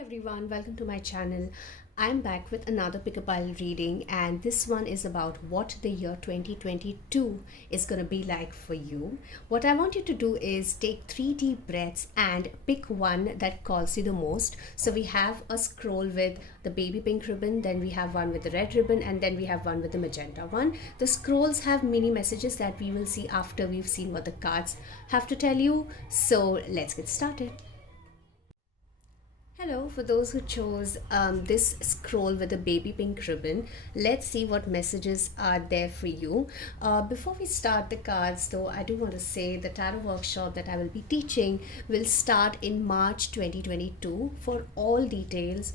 Everyone, welcome to my channel. I'm back with another pick a pile reading, and this one is about what the year 2022 is going to be like for you. What I want you to do is take 3 deep breaths and pick one that calls you the most. So we have a scroll with the baby pink ribbon, then we have one with the red ribbon, and then we have one with the magenta one. The scrolls have mini messages that we will see after we've seen what the cards have to tell you. So let's get started. Hello, for those who chose this scroll with a baby pink ribbon, let's see what messages are there for you. Before we start the cards, though, I do want to say the tarot workshop that I will be teaching will start in March 2022. For all details,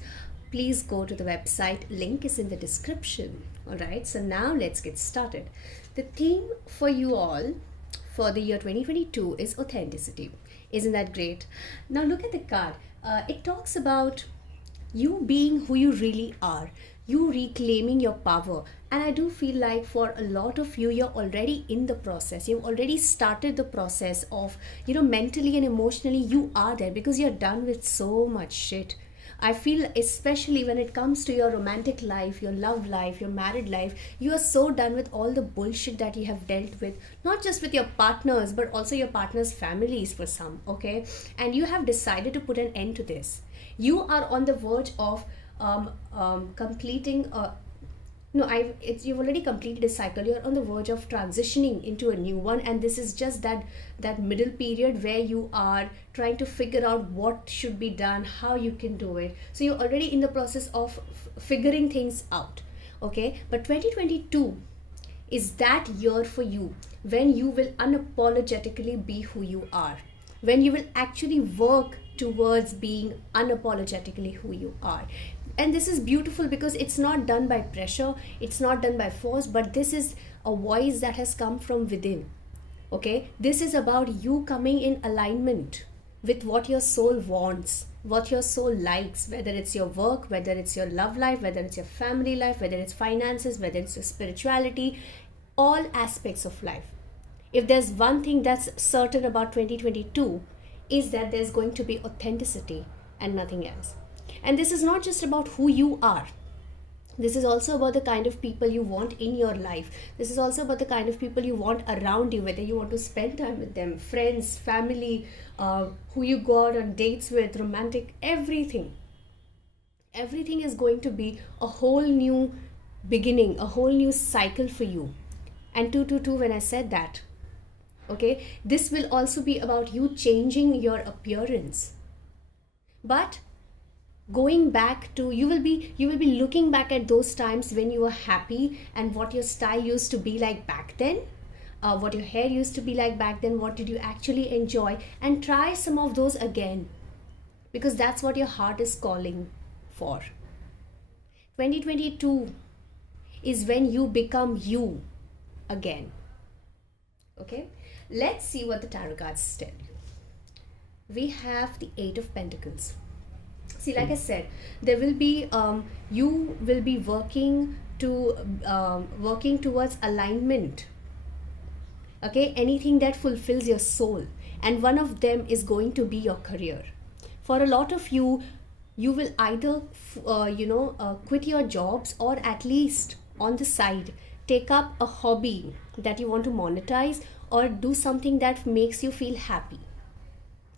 please go to the website. Link is in the description. Alright, so now let's get started. The theme for you all for the year 2022 is authenticity. Isn't that great? Now look at the card. It talks about you being who you really are, you reclaiming your power. And I do feel like for a lot of you, you're already in the process. You've already started the process of, mentally and emotionally, you are there because you're done with so much shit. I feel especially when it comes to your romantic life, your love life, your married life, you are so done with all the bullshit that you have dealt with, not just with your partners, but also your partner's families for some, okay? And you have decided to put an end to this. You are on the verge of completing a no, you've already completed a cycle. You're on the verge of transitioning into a new one, and this is just that middle period where you are trying to figure out what should be done, how you can do it. So you're already in the process of figuring things out. Okay, but 2022 is that year for you when you will unapologetically be who you are, when you will actually work towards being unapologetically who you are. And this is beautiful because it's not done by pressure, it's not done by force, but this is a voice that has come from within. Okay, this is about you coming in alignment with what your soul wants, what your soul likes, whether it's your work, whether it's your love life, whether it's your family life, whether it's finances, whether it's your spirituality, all aspects of life. If there's one thing that's certain about 2022 is that there's going to be authenticity and nothing else. And this is not just about who you are. This is also about the kind of people you want in your life. This is also about the kind of people you want around you, whether you want to spend time with them, friends, family, who you go out on dates with, romantic, everything. Everything is going to be a whole new beginning, a whole new cycle for you. And 222, when I said that, okay, this will also be about you changing your appearance. But going back to you will be looking back at those times when you were happy and what your style used to be like back then, what your hair used to be like back then, what did you actually enjoy, and try some of those again, because that's what your heart is calling for. 2022 is when you become you again. Okay, let's see what the tarot cards tell you. We have the 8 of Pentacles. See, like I said, there will be you will be working towards alignment. Okay, anything that fulfills your soul, and one of them is going to be your career. For a lot of you, you will either quit your jobs, or at least on the side take up a hobby that you want to monetize, or do something that makes you feel happy.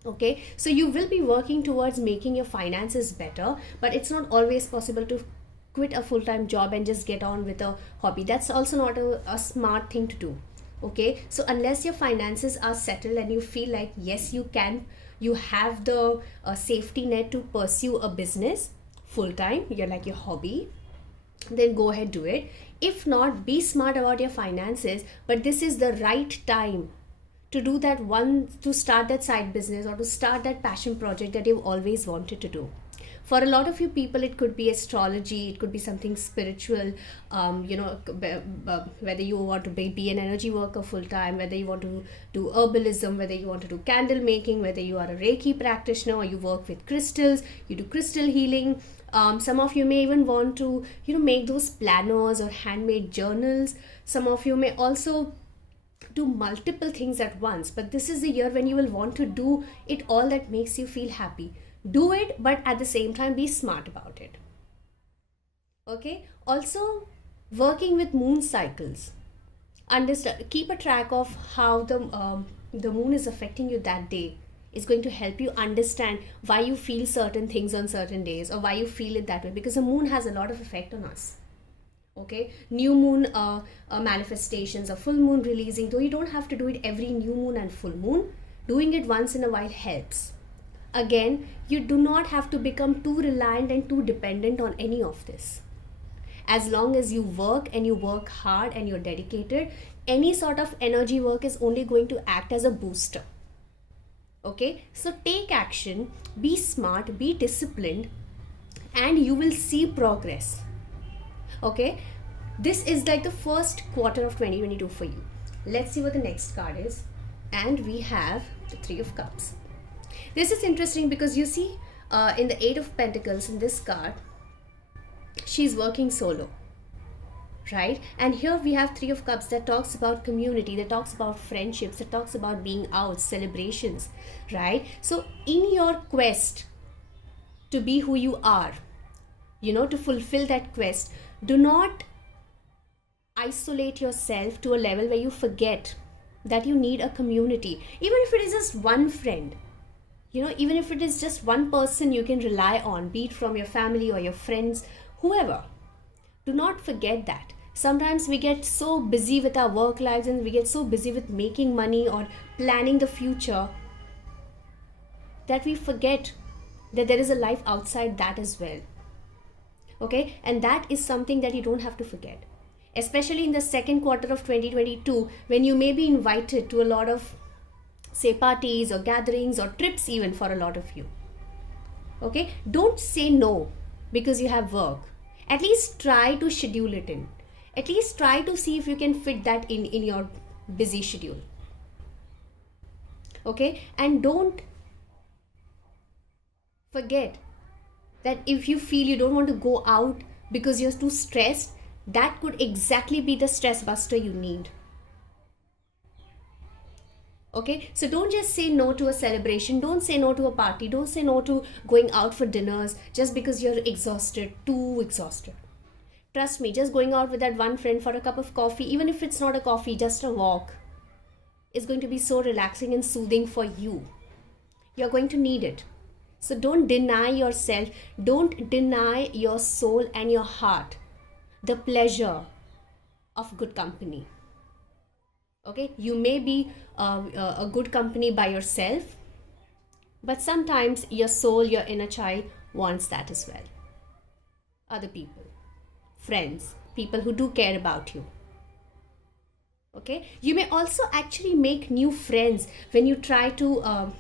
Okay, so you will be working towards making your finances better, but it's not always possible to quit a full-time job and just get on with a hobby. That's also not a smart thing to do. Okay, so unless your finances are settled and you feel like yes, you have the safety net to pursue a business full-time, you're like your hobby, then go ahead, do it. If not, be smart about your finances, but this is the right time to do that one, to start that side business or to start that passion project that you've always wanted to do. For a lot of you people, it could be astrology, it could be something spiritual, whether you want to be an energy worker full time, whether you want to do herbalism, whether you want to do candle making, whether you are a Reiki practitioner or you work with crystals, you do crystal healing. Some of you may even want to, make those planners or handmade journals. Some of you may also do multiple things at once, but this is the year when you will want to do it all that makes you feel happy. Do it, but at the same time, be smart about it. Okay. Also, working with moon cycles. Understand, keep a track of how the moon is affecting you that day is going to help you understand why you feel certain things on certain days, or why you feel it that way, because the moon has a lot of effect on us. Okay, new moon manifestations, or full moon releasing, though you don't have to do it every new moon and full moon, doing it once in a while helps. Again, you do not have to become too reliant and too dependent on any of this. As long as you work, and you work hard, and you're dedicated, any sort of energy work is only going to act as a booster. Okay, so take action, be smart, be disciplined, and you will see progress. Okay, this is like the first quarter of 2022 for you. Let's see what the next card is. And we have the Three of Cups. This is interesting because you see, in the Eight of Pentacles in this card, she's working solo, right? And here we have Three of Cups that talks about community, that talks about friendships, that talks about being out, celebrations, right? So in your quest to be who you are, to fulfill that quest, do not isolate yourself to a level where you forget that you need a community. Even if it is just one friend, even if it is just one person you can rely on, be it from your family or your friends, whoever, do not forget that. Sometimes we get so busy with our work lives, and we get so busy with making money or planning the future, that we forget that there is a life outside that as well. Okay, and that is something that you don't have to forget, especially in the second quarter of 2022, when you may be invited to a lot of, say, parties or gatherings or trips, even for a lot of you. Okay, don't say no because you have work. At least try to schedule it in. At least try to see if you can fit that in your busy schedule. Okay, and don't forget that if you feel you don't want to go out because you're too stressed, that could exactly be the stress buster you need. Okay, so don't just say no to a celebration, don't say no to a party, don't say no to going out for dinners just because you're exhausted, too exhausted. Trust me, just going out with that one friend for a cup of coffee, even if it's not a coffee, just a walk, is going to be so relaxing and soothing for you. You're going to need it. So don't deny yourself, don't deny your soul and your heart the pleasure of good company. Okay, you may be a good company by yourself, but sometimes your soul, your inner child wants that as well. Other people, friends, people who do care about you. Okay, you may also actually make new friends when you try to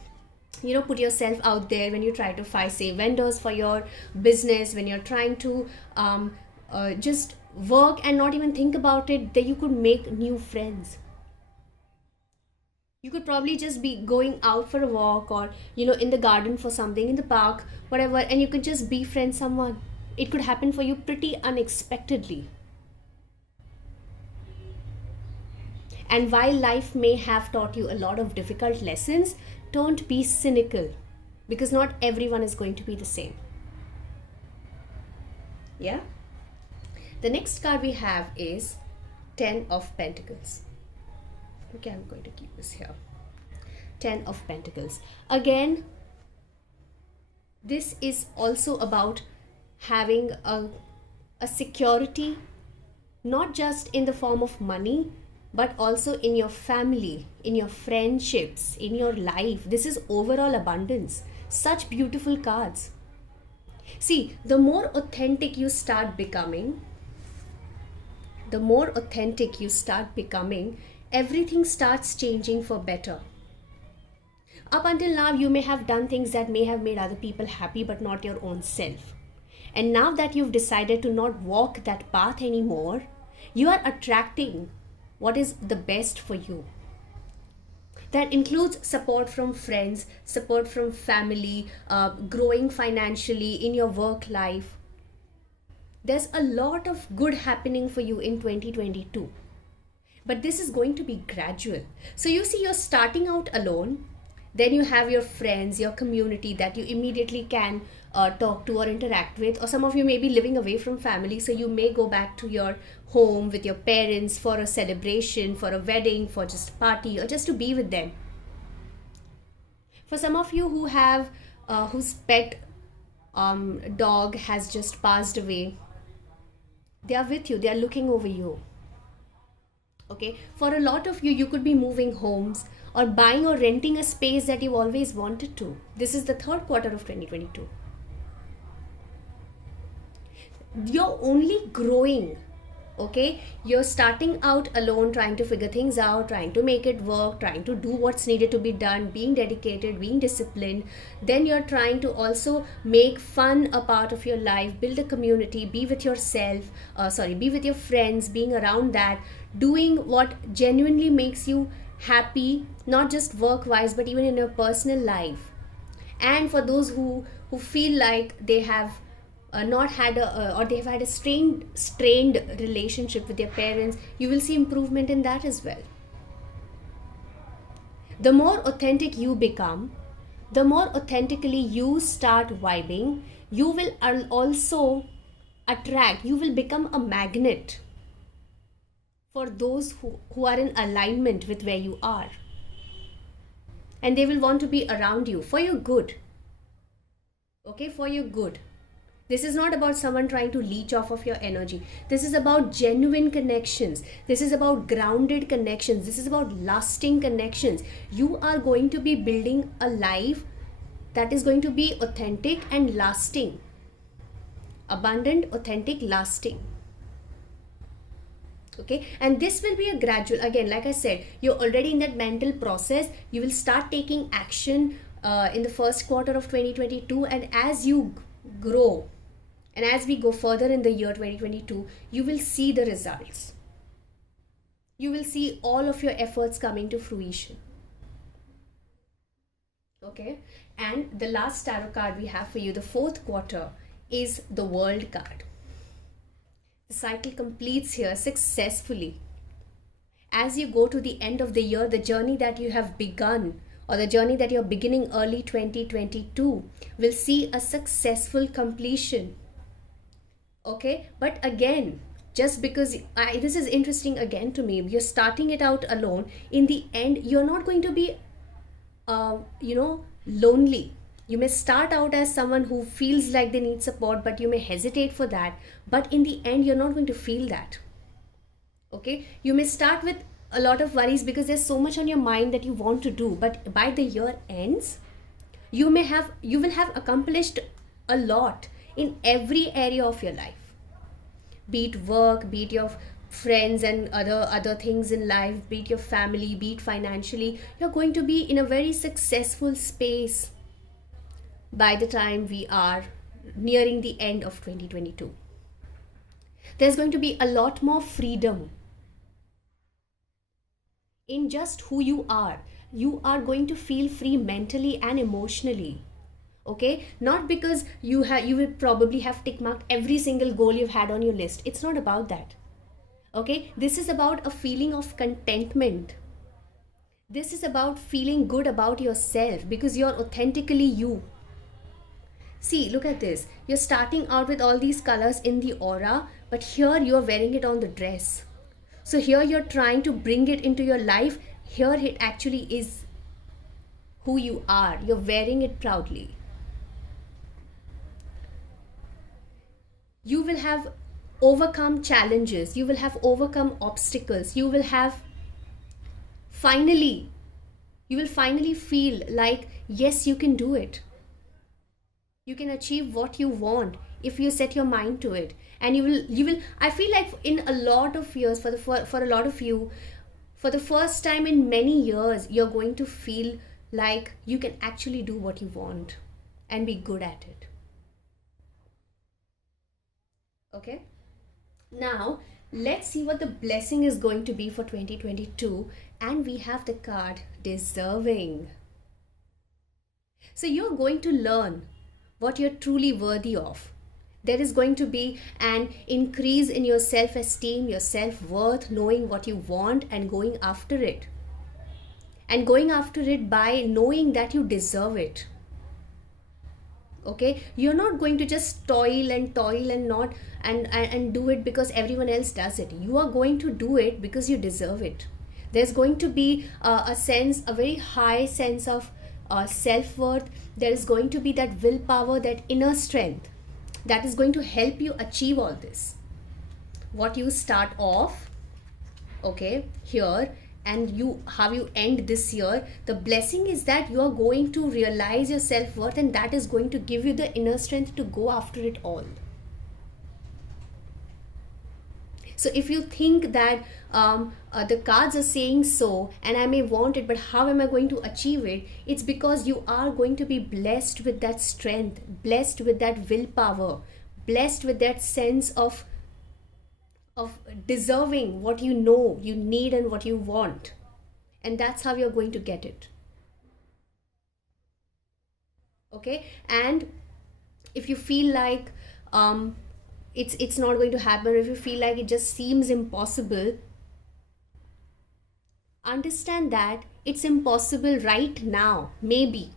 put yourself out there, when you try to find, say, vendors for your business, when you're trying to just work and not even think about it, that you could make new friends. You could probably just be going out for a walk, or in the garden for something, in the park, whatever, and you could just befriend someone. It could happen for you pretty unexpectedly. And while life may have taught you a lot of difficult lessons, don't be cynical, because not everyone is going to be the same. Yeah? The next card we have is Ten of Pentacles. Okay, I'm going to keep this here. Ten of Pentacles. Again, this is also about having a security, not just in the form of money, but also in your family, in your friendships, in your life. This is overall abundance. Such beautiful cards. See, the more authentic you start becoming, everything starts changing for better. Up until now, you may have done things that may have made other people happy, but not your own self. And now that you've decided to not walk that path anymore, you are attracting what is the best for you. That includes support from friends, support from family, growing financially in your work life. There's a lot of good happening for you in 2022. But this is going to be gradual. So you see, you're starting out alone. Then you have your friends, your community that you immediately can talk to or interact with. Or some of you may be living away from family, so you may go back to your home with your parents for a celebration, for a wedding, for just a party, or just to be with them. For some of you who have whose pet dog has just passed away, they are with you, they are looking over you. Okay, for a lot of you, you could be moving homes or buying or renting a space that you always wanted to. This is the third quarter of 2022. You're only growing. Okay, you're starting out alone, trying to figure things out, trying to make it work, trying to do what's needed to be done, being dedicated, being disciplined. Then you're trying to also make fun a part of your life, build a community, be with yourself, be with your friends, being around that, doing what genuinely makes you happy, not just work wise but even in your personal life. And for those who feel like they have not had a or they have had a strained relationship with their parents, you will see improvement in that as well. The more authentic you become, the more authentically you start vibing, you will also attract, you will become a magnet for those who are in alignment with where you are, and they will want to be around you for your good. Okay, for your good. This is not about someone trying to leech off of your energy. This is about genuine connections. This is about grounded connections. This is about lasting connections. You are going to be building a life that is going to be authentic and lasting. Abundant, authentic, lasting. Okay, and this will be a gradual, again, like I said, you're already in that mental process. You will start taking action in the first quarter of 2022, and as you grow and as we go further in the year 2022, you will see the results. You will see all of your efforts coming to fruition. Okay, and the last tarot card we have for you, the fourth quarter, is the World card. The cycle completes here successfully. As you go to the end of the year, the journey that you have begun, or the journey that you're beginning early 2022, will see a successful completion. Okay, but again, just because this is interesting again to me, you're starting it out alone. In the end, you're not going to be lonely. You may start out as someone who feels like they need support, but you may hesitate for that. But in the end, you're not going to feel that. Okay, you may start with a lot of worries because there's so much on your mind that you want to do, but by the year ends, you will have accomplished a lot in every area of your life. Be it work, be it your friends and other things in life, be it your family, be it financially. You're going to be in a very successful space by the time we are nearing the end of 2022. There's going to be a lot more freedom in just who you are. You are going to feel free mentally and emotionally. Okay, not because you will probably have tick marked every single goal you've had on your list. It's not about that. Okay, this is about a feeling of contentment. This is about feeling good about yourself because you're authentically you. See, look at this. You're starting out with all these colors in the aura, but here you're wearing it on the dress. So here you're trying to bring it into your life. Here it actually is who you are. You're wearing it proudly. You will have overcome challenges. You will have overcome obstacles. You will finally feel like, yes, you can do it. You can achieve what you want if you set your mind to it. And you will I feel like in a lot of years, for a lot of you, for the first time in many years, you're going to feel like you can actually do what you want and be good at it. Okay, now let's see what the blessing is going to be for 2022, and we have the card deserving. So you're going to learn what you're truly worthy of. There is going to be an increase in your self-esteem, your self-worth, knowing what you want and going after it. and going after it by knowing that you deserve it. Okay, you're not going to just toil and not and do it because everyone else does it. You are going to do it because you deserve it. There's going to be a very high sense of self-worth. There is going to be that willpower, that inner strength that is going to help you achieve all this. What you start off, okay, here, and you how you end this year, the blessing is that you are going to realize your self-worth, and that is going to give you the inner strength to go after it all. So if you think that the cards are saying so and I may want it, but how am I going to achieve it, it's because you are going to be blessed with that strength, blessed with that willpower, blessed with that sense of deserving what you know you need and what you want. And that's how you're going to get it. Okay, and if you feel like it's not going to happen, if you feel like it just seems impossible, understand that it's impossible right now, maybe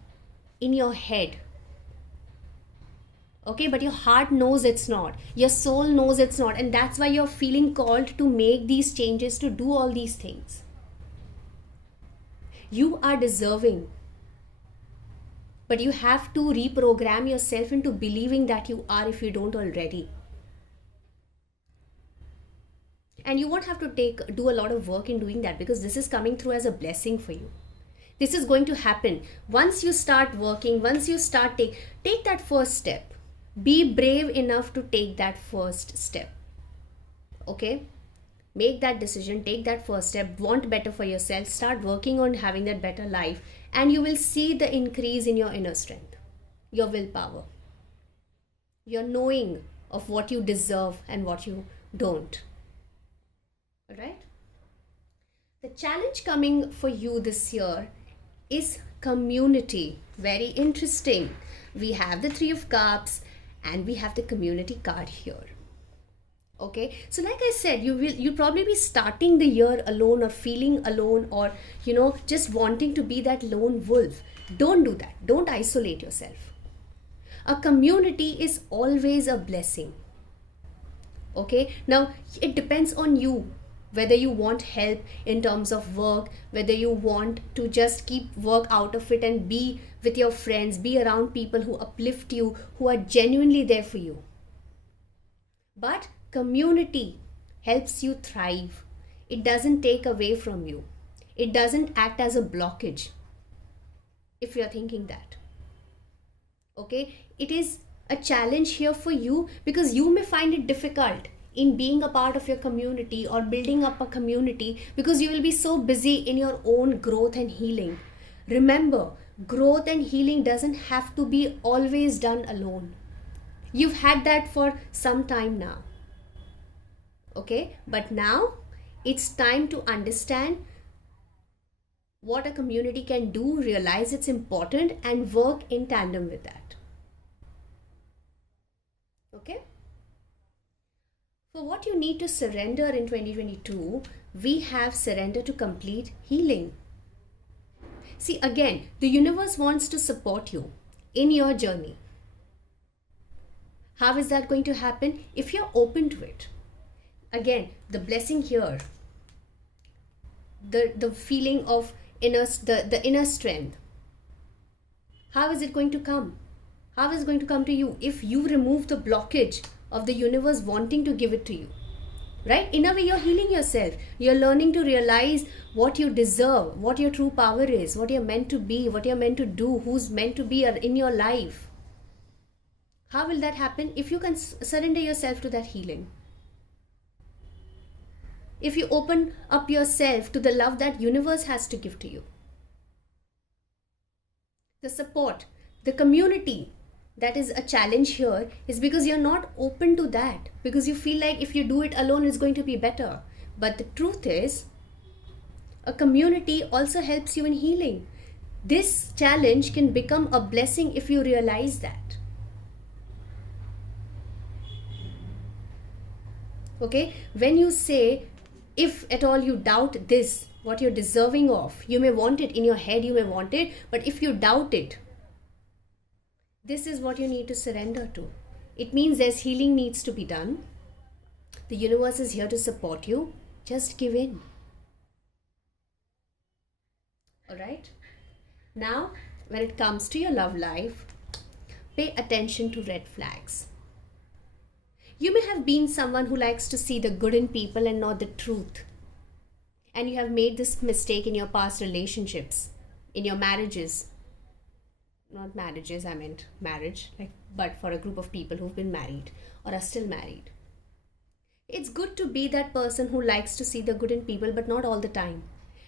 in your head. Okay, but your heart knows it's not, your soul knows it's not, and that's why you're feeling called to make these changes, to do all these things. You are deserving, but you have to reprogram yourself into believing that you are, if you don't already. And you won't have to do a lot of work in doing that, because this is coming through as a blessing for you. This is going to happen once you start working, once you start take that first step. Be brave enough to take that first step. Okay, make that decision, take that first step, want better for yourself, start working on having that better life, and you will see the increase in your inner strength, your willpower, your knowing of what you deserve and what you don't. All right, the challenge coming for you this year is community. Very interesting. We have the Three of Cups and we have the community card here. Okay, so like I said, you'll probably be starting the year alone, or feeling alone, or just wanting to be that lone wolf. Don't do that. Don't isolate yourself. A community is always a blessing. Okay, now it depends on you whether you want help in terms of work, whether you want to just keep work out of it and be with your friends, be around people who uplift you, who are genuinely there for you. But community helps you thrive. It doesn't take away from you. It doesn't act as a blockage, if you're thinking that. Okay, it is a challenge here for you, because you may find it difficult in being a part of your community or building up a community, because you will be so busy in your own growth and healing. Remember, growth and healing doesn't have to be always done alone. You've had that for some time now. Okay, but now it's time to understand what a community can do, realize it's important, and work in tandem with that. Okay, for what you need to surrender in 2022, we have surrender to complete healing. See, again, the universe wants to support you in your journey. How is that going to happen? If you're open to it. Again, the blessing here, the feeling of the inner strength. How is it going to come? How is it going to come to you if you remove the blockage of the universe wanting to give it to you? Right? In a way, you're healing yourself. You're learning to realize what you deserve, what your true power is, what you're meant to be, what you're meant to do, who's meant to be in your life. How will that happen? If you can surrender yourself to that healing. If you open up yourself to the love that universe has to give to you. The support, the community that is a challenge here is because you're not open to that, because you feel like if you do it alone it's going to be better. But the truth is, a community also helps you in healing. This challenge can become a blessing if you realize that. Okay, when you say, if at all you doubt this, what you're deserving of. You may want it in your head, you may want it, but if you doubt it, this is what you need to surrender to. It means there's healing needs to be done. The universe is here to support you. Just give in. All right? Now, when it comes to your love life, pay attention to red flags. You may have been someone who likes to see the good in people and not the truth. And you have made this mistake in your past relationships, in your marriages. Not marriages, I meant marriage, like, but for a group of people who've been married or are still married. It's good to be that person who likes to see the good in people, but not all the time.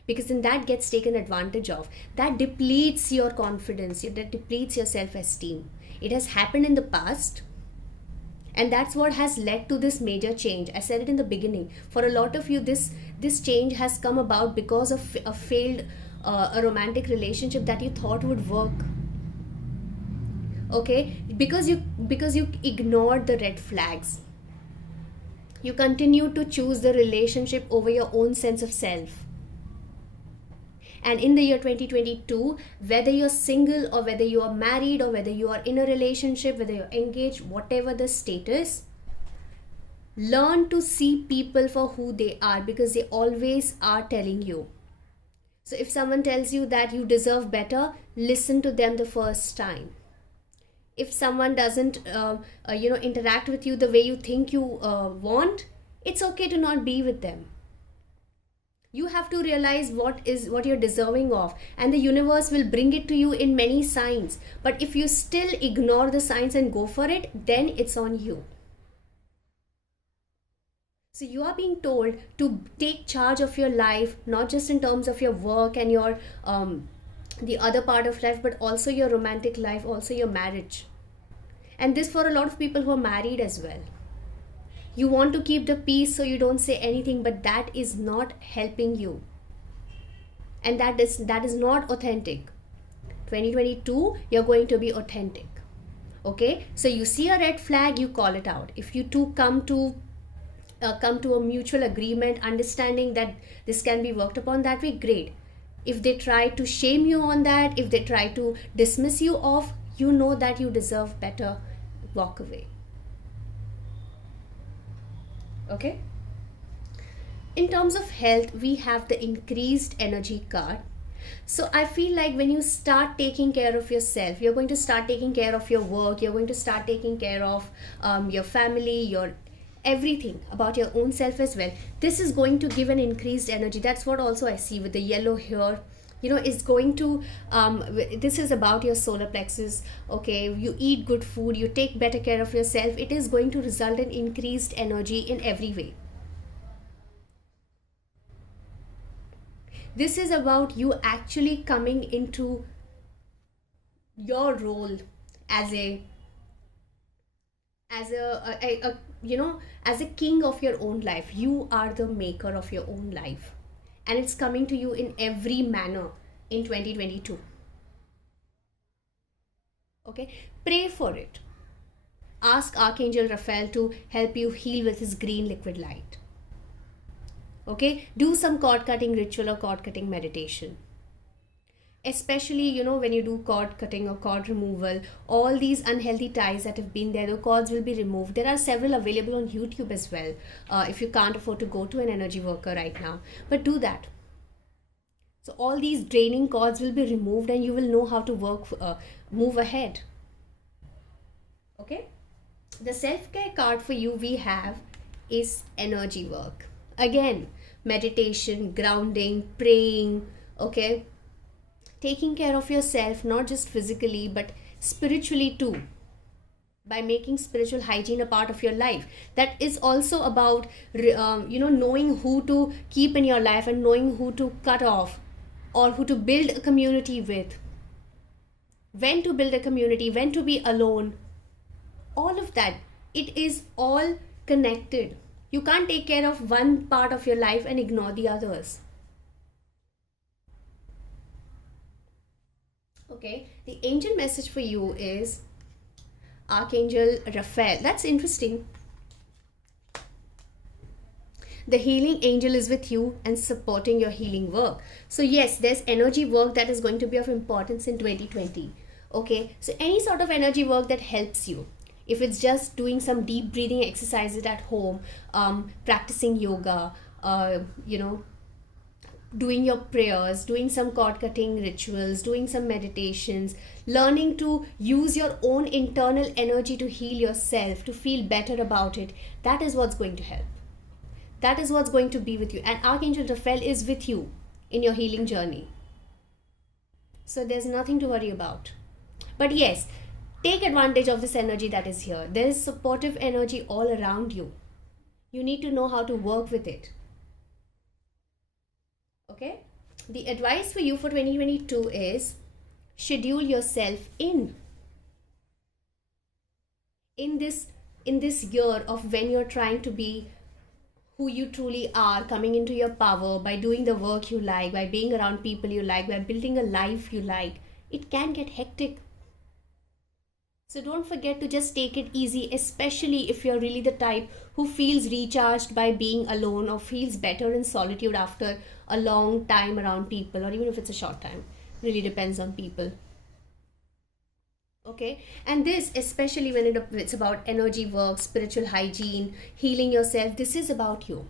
Because then that gets taken advantage of. That depletes your confidence, that depletes your self-esteem. It has happened in the past, and that's what has led to this major change. I said it in the beginning. For a lot of you, this change has come about because of a failed a romantic relationship that you thought would work. Okay, because you ignored the red flags. You continue to choose the relationship over your own sense of self. And in the year 2022, whether you're single or whether you are married or whether you are in a relationship, whether you're engaged, whatever the status, learn to see people for who they are, because they always are telling you. So if someone tells you that you deserve better, listen to them the first time. If someone doesn't interact with you the way you think you want, it's okay to not be with them. You have to realize what you're deserving of, and the universe will bring it to you in many signs. But if you still ignore the signs and go for it, then it's on you. So you are being told to take charge of your life, not just in terms of your work and your the other part of life, but also your romantic life, also your marriage. And this for a lot of people who are married as well. You want to keep the peace so you don't say anything, but that is not helping you. And that is not authentic. 2022, you're going to be authentic. Okay? So you see a red flag, you call it out. If you two come to a mutual agreement, understanding that this can be worked upon that way, great. If they try to shame you on that, if they try to dismiss you off, you know that you deserve better. Walk away. Okay? In terms of health, we have the increased energy card. So I feel like when you start taking care of yourself, you're going to start taking care of your work, you're going to start taking care of your family, your everything about your own self as well. This is going to give an increased energy. That's what also I see with the yellow here. Is going to this is about your solar plexus. Okay, you eat good food, you take better care of yourself, it is going to result in increased energy in every way. This is about you actually coming into your role as a king of your own life. You are the maker of your own life, and it's coming to you in every manner in 2022. Okay, pray for it. Ask Archangel Raphael to help you heal with his green liquid light. Okay, do some cord cutting ritual or cord cutting meditation. Especially, when you do cord cutting or cord removal, all these unhealthy ties that have been there, the cords will be removed. There are several available on YouTube as well, if you can't afford to go to an energy worker right now. But do that. So all these draining cords will be removed and you will know how to move ahead. Okay? The self-care card for you we have is energy work. Again, meditation, grounding, praying, okay? Taking care of yourself, not just physically, but spiritually too. By making spiritual hygiene a part of your life. That is also about, knowing who to keep in your life and knowing who to cut off or who to build a community with. When to build a community, when to be alone. All of that, it is all connected. You can't take care of one part of your life and ignore the others. Okay, the angel message for you is Archangel Raphael. That's interesting. The healing angel is with you and supporting your healing work. So yes, there's energy work that is going to be of importance in 2020. Okay, so any sort of energy work that helps you, if it's just doing some deep breathing exercises at home, practicing yoga, you know, doing your prayers, doing some cord cutting rituals, doing some meditations, learning to use your own internal energy to heal yourself, to feel better about it, that is what's going to help. That is what's going to be with you. And Archangel Raphael is with you in your healing journey. So there's nothing to worry about. But yes, take advantage of this energy that is here. There is supportive energy all around you. You need to know how to work with it. Okay? The advice for you for 2022 is schedule yourself in this year of when you're trying to be who you truly are, coming into your power by doing the work you like, by being around people you like, by building a life you like. It can get hectic. So don't forget to just take it easy, especially if you're really the type who feels recharged by being alone or feels better in solitude after a long time around people, or even if it's a short time. Really depends on people. Okay, and this, especially when it's about energy work, spiritual hygiene, healing yourself, this is about you.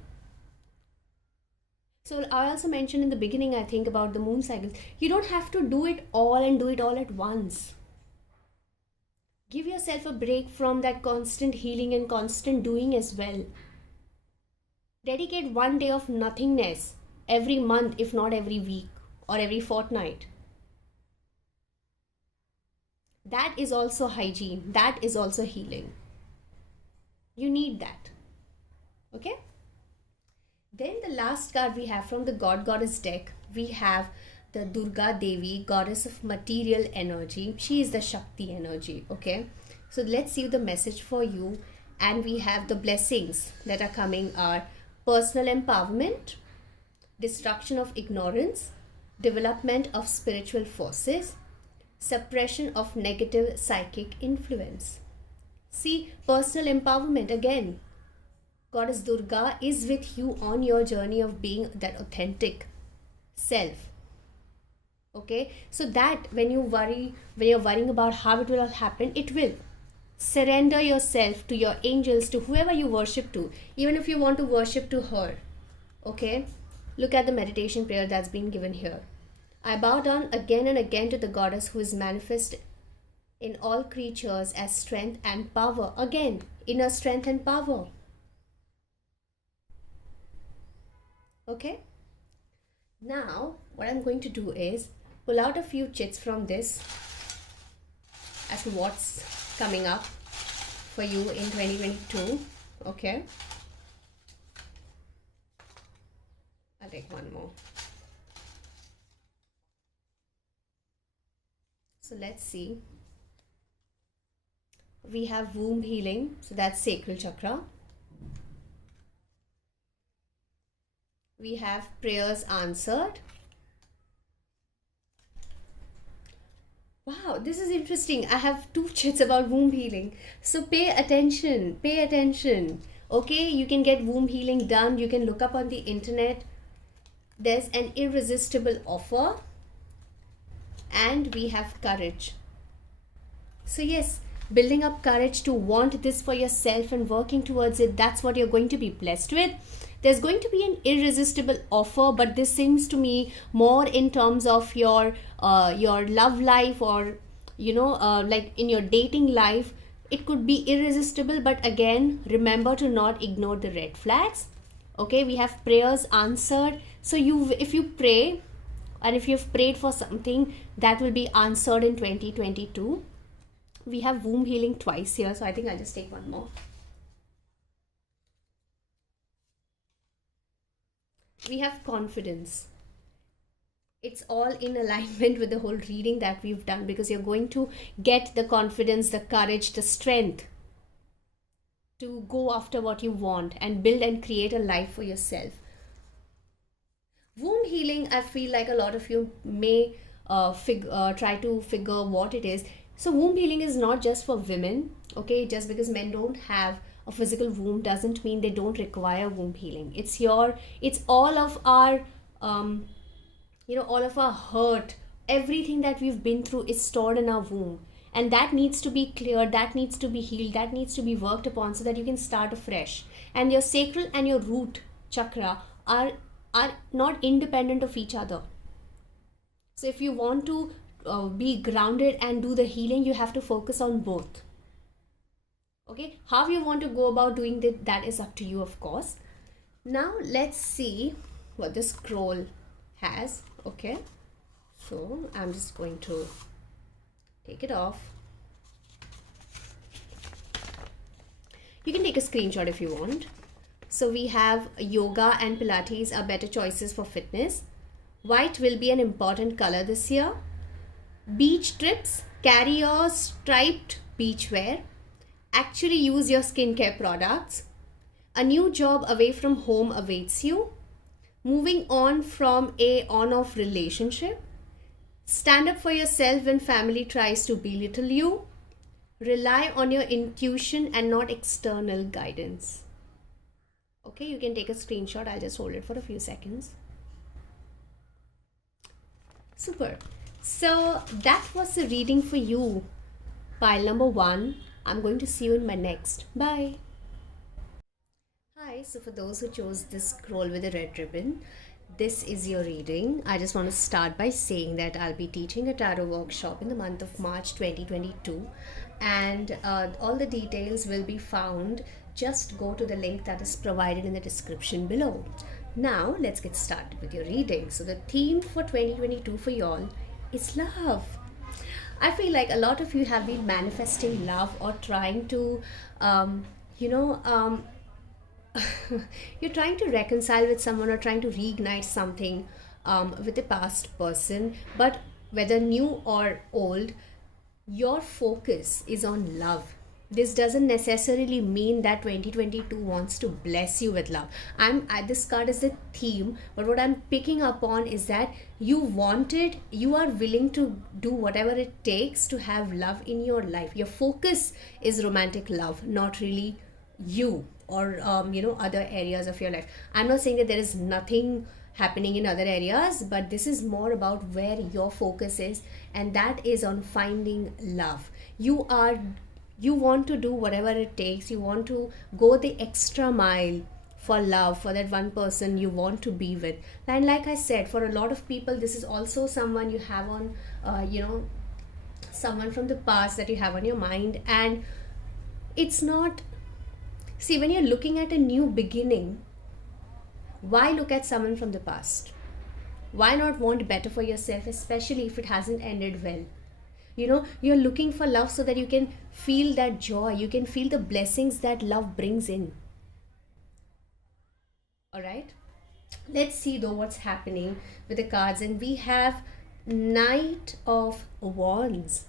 So I also mentioned in the beginning, I think, about the moon cycles. You don't have to do it all and do it all at once. Give yourself a break from that constant healing and constant doing as well. Dedicate one day of nothingness every month, if not every week or every fortnight. That is also hygiene. That is also healing. You need that. Okay? Then the last card we have from the God Goddess deck, we have the Durga Devi, goddess of material energy. She is the Shakti energy. Okay? So let's see the message for you. And we have the blessings that are coming are personal empowerment, destruction of ignorance, development of spiritual forces, suppression of negative psychic influence. See, personal empowerment again. Goddess Durga is with you on your journey of being that authentic self. Okay, so that when you're worrying about how it will all happen, it will. Surrender yourself to your angels, to whoever you worship to, even if you want to worship to her. Okay, look at the meditation prayer that's been given here. I bow down again and again to the goddess who is manifest in all creatures as strength and power. Again, inner strength and power. Okay? Now, what I'm going to do is pull out a few chits from this as to what's coming up for you in 2022. Okay? I'll take one more. So let's see. We have womb healing, so that's sacral chakra. We have prayers answered. Wow, this is interesting. I have two chits about womb healing. So pay attention, pay attention. Okay, you can get womb healing done. You can look up on the internet. There's an irresistible offer. And we have courage. So yes, building up courage to want this for yourself and working towards it, that's what you're going to be blessed with. There's going to be an irresistible offer, but this seems to me more in terms of your love life, or like in your dating life. It could be irresistible, but again, remember to not ignore the red flags. Okay, we have prayers answered. So if you pray, and if you've prayed for something, that will be answered in 2022. We have womb healing twice here, so I think I'll just take one more. We have confidence. It's all in alignment with the whole reading that we've done, because you're going to get the confidence, the courage, the strength to go after what you want and build and create a life for yourself. Womb healing, I feel like a lot of you may try to figure what it is. So womb healing is not just for women, okay? Just because men don't have a physical wound doesn't mean they don't require womb healing. It's all of our um, all of our hurt, everything that we've been through is stored in our womb, and that needs to be cleared, that needs to be healed, that needs to be worked upon so that you can start afresh. And your sacral and your root chakra are not independent of each other. So if you want to be grounded and do the healing, you have to focus on both. Okay, how you want to go about doing that is up to you, of course. Now let's see what the scroll has. Okay, so I'm just going to take it off. You can take a screenshot if you want. So we have yoga and Pilates are better choices for fitness. White will be an important color this year. Beach trips, carry your striped beach wear. Actually use your skincare products. A new job away from home awaits you. Moving on from a on-off relationship. Stand up for yourself when family tries to belittle you. Rely on your intuition and not external guidance. Okay, you can take a screenshot. I'll just hold it for a few seconds. Super. So that was the reading for you, pile number 1. I'm going to see you in my next. Bye. Hi, so for those who chose this scroll with a red ribbon, this is your reading. I just want to start by saying that I'll be teaching a tarot workshop in the month of March 2022, and all the details will be found. Just go to the link that is provided in the description below. Now let's get started with your reading. So the theme for 2022 for y'all is love. I feel like a lot of you have been manifesting love or trying to you're trying to reconcile with someone or trying to reignite something with a past person, but whether new or old, your focus is on love. This doesn't necessarily mean that 2022 wants to bless you with love. This card is the theme, but what I'm picking up on is that you are willing to do whatever it takes to have love in your life. Your focus is romantic love, not really you or other areas of your life. I'm not saying that there is nothing happening in other areas, but this is more about where your focus is, and that is on finding love. You want to do whatever it takes. You want to go the extra mile for love, for that one person you want to be with. And like I said, for a lot of people, this is also someone you have on someone from the past that you have on your mind. And it's not, see, when you're looking at a new beginning, why look at someone from the past? Why not want better for yourself, especially if it hasn't ended well? You're looking for love so that you can feel that joy, you can feel the blessings that love brings in. All right, let's see though what's happening with the cards. And we have Knight of Wands.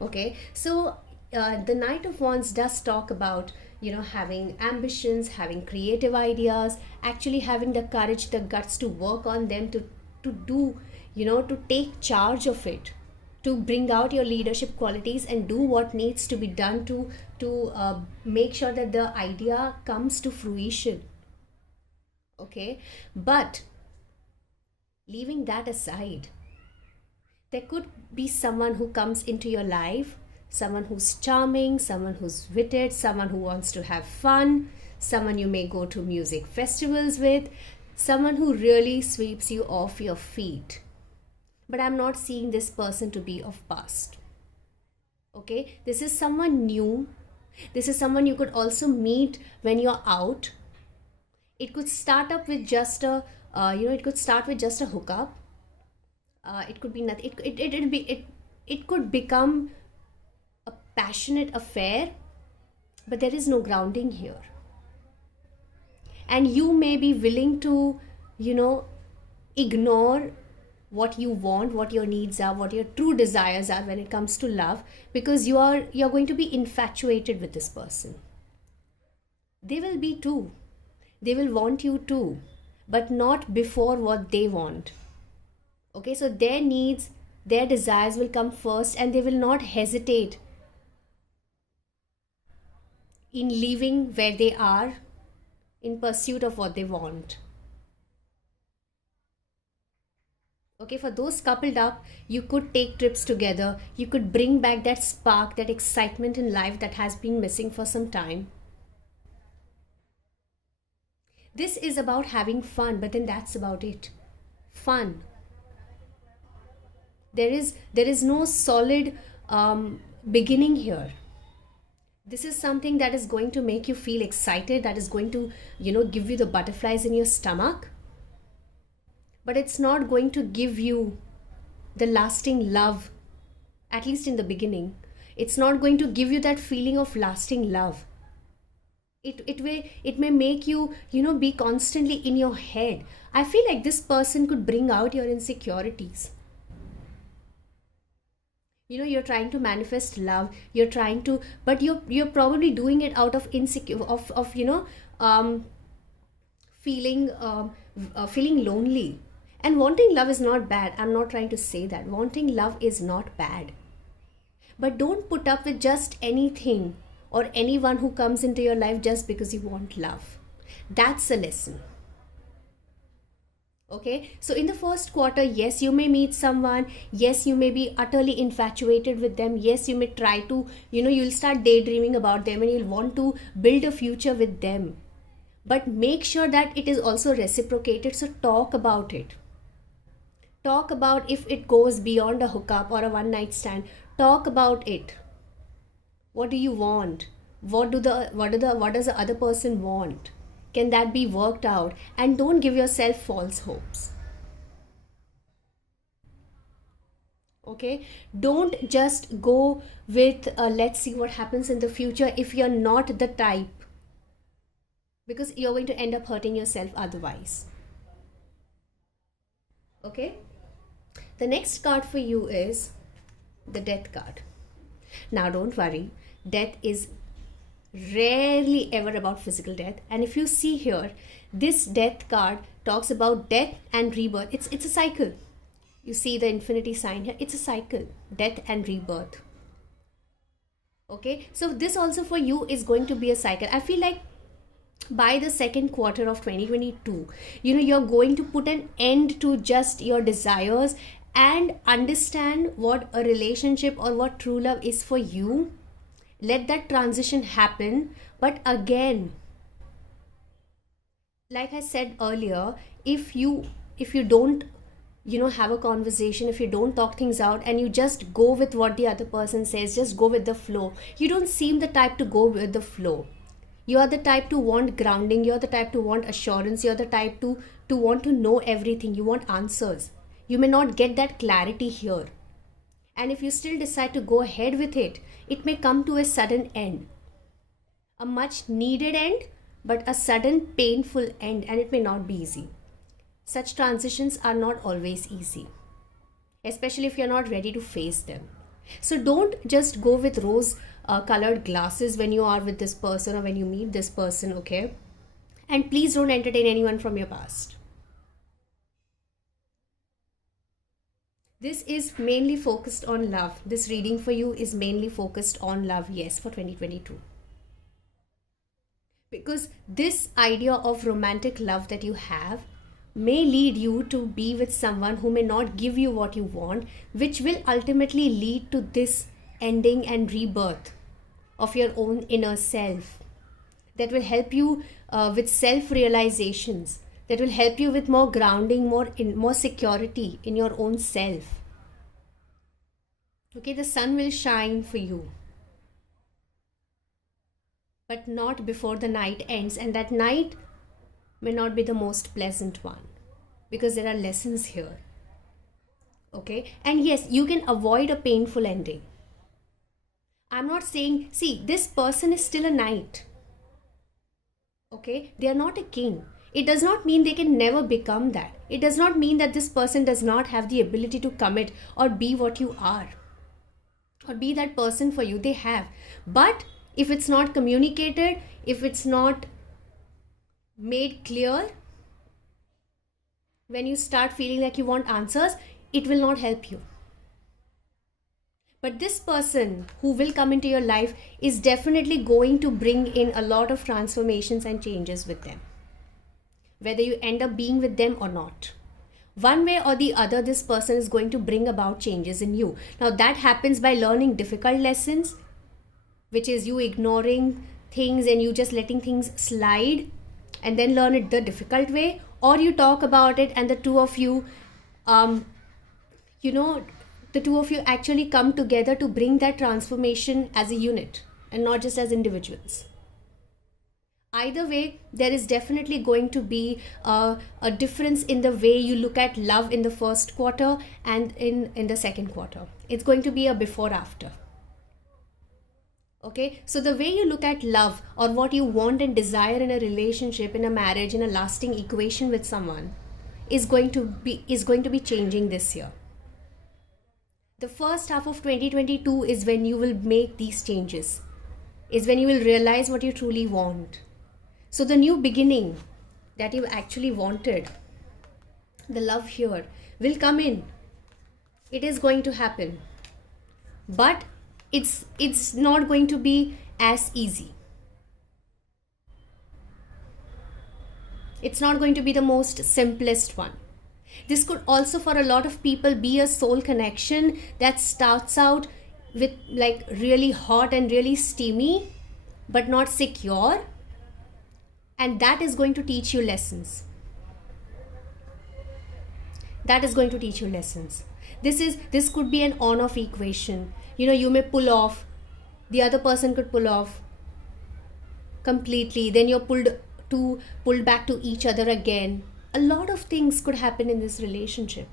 Okay, so the Knight of Wands does talk about having ambitions, having creative ideas, actually having the courage, the guts to work on them, to do, to take charge of it, to bring out your leadership qualities and do what needs to be done to make sure that the idea comes to fruition. Okay, but leaving that aside, there could be someone who comes into your life, someone who's charming, someone who's witted, someone who wants to have fun, someone you may go to music festivals with, someone who really sweeps you off your feet. But I'm not seeing this person to be of past. Okay, this is someone new. This is someone you could also meet when you're out. It could start up with just a it could start with just a hookup. It could be nothing. It could become a passionate affair, but there is no grounding here. And you may be willing to ignore what you want, what your needs are, what your true desires are when it comes to love, because you're going to be infatuated with this person. They will be too. They will want you too, but not before what they want. Okay, so their needs, their desires will come first, and they will not hesitate in leaving where they are in pursuit of what they want. Okay, for those coupled up, you could take trips together, you could bring back that spark, that excitement in life that has been missing for some time. This is about having fun, but then that's about it. Fun. There is no solid beginning here. This is something that is going to make you feel excited, that is going to, give you the butterflies in your stomach, but it's not going to give you the lasting love, at least in the beginning. It's not going to give you that feeling of lasting love. It may make you, be constantly in your head. I feel like this person could bring out your insecurities. You're trying to manifest love, you're trying to, but you're probably doing it out of insecure of feeling feeling lonely. And wanting love is not bad. I'm not trying to say that wanting love is not bad, but don't put up with just anything or anyone who comes into your life just because you want love. That's a lesson. Okay, so in the first quarter, yes, you may meet someone, yes, you may be utterly infatuated with them, yes, you may try to, you'll start daydreaming about them and you'll want to build a future with them, but make sure that it is also reciprocated. So talk about it. Talk about if it goes beyond a hookup or a one night stand. Talk about it. What do you want? What does the other person want? Can that be worked out? And don't give yourself false hopes. Okay, don't just go with let's see what happens in the future if you're not the type, because you're going to end up hurting yourself otherwise. Okay, the next card for you is the Death card. Now don't worry, death is rarely ever about physical death. And if you see here, this Death card talks about death and rebirth. It's a cycle. You see the infinity sign here, it's a cycle, death and rebirth. Okay, so this also for you is going to be a cycle. I feel like by the second quarter of 2022, you're going to put an end to just your desires and understand what a relationship or what true love is for you. Let that transition happen. But again, like I said earlier, if you don't have a conversation, if you don't talk things out and you just go with what the other person says, just go with the flow, you don't seem the type to go with the flow. You are the type to want grounding, you're the type to want assurance, you're the type to want to know everything, you want answers. You may not get that clarity here, and if you still decide to go ahead with it, it may come to a sudden end, a much needed end, but a sudden painful end, and it may not be easy. Such transitions are not always easy, especially if you're not ready to face them. So don't just go with rose colored glasses when you are with this person or when you meet this person, okay? And please don't entertain anyone from your past. This is mainly focused on love. This reading for you is mainly focused on love, yes, for 2022. Because this idea of romantic love that you have may lead you to be with someone who may not give you what you want, which will ultimately lead to this ending and rebirth of your own inner self. That will help you with self realizations, that will help you with more grounding, more security in your own self. Okay, the sun will shine for you, but not before the night ends, and that night may not be the most pleasant one, because there are lessons here. Okay, and yes, you can avoid a painful ending. I'm not saying, see, this person is still a knight. Okay, they are not a king. It does not mean they can never become that. It does not mean that this person does not have the ability to commit or be what you are, or be that person for you. They have. But if it's not communicated, if it's not made clear, when you start feeling like you want answers, it will not help you. But this person who will come into your life is definitely going to bring in a lot of transformations and changes with them, whether you end up being with them or not. One way or the other, this person is going to bring about changes in you. Now, that happens by learning difficult lessons, which is you ignoring things and you just letting things slide, and then learn it the difficult way, or you talk about it and the two of you, um, you know, the two of you actually come together to bring that transformation as a unit and not just as individuals. Either way, there is definitely going to be a difference in the way you look at love in the first quarter and in the second quarter. It's going to be a before after. Okay, so the way you look at love or what you want and desire in a relationship, in a marriage, in a lasting equation with someone is going to be changing this year. The first half of 2022 is when you will make these changes, is when you will realize what you truly want. So the new beginning that you actually wanted, the love here, will come in. It is going to happen. But it's not going to be as easy. It's not going to be the most simplest one. This could also for a lot of people be a soul connection that starts out with like really hot and really steamy but not secure, and that is going to teach you lessons. That is going to teach you lessons. This could be an on off equation. You may pull off, the other person could pull off completely, then you're pulled back to each other again. A lot of things could happen in this relationship,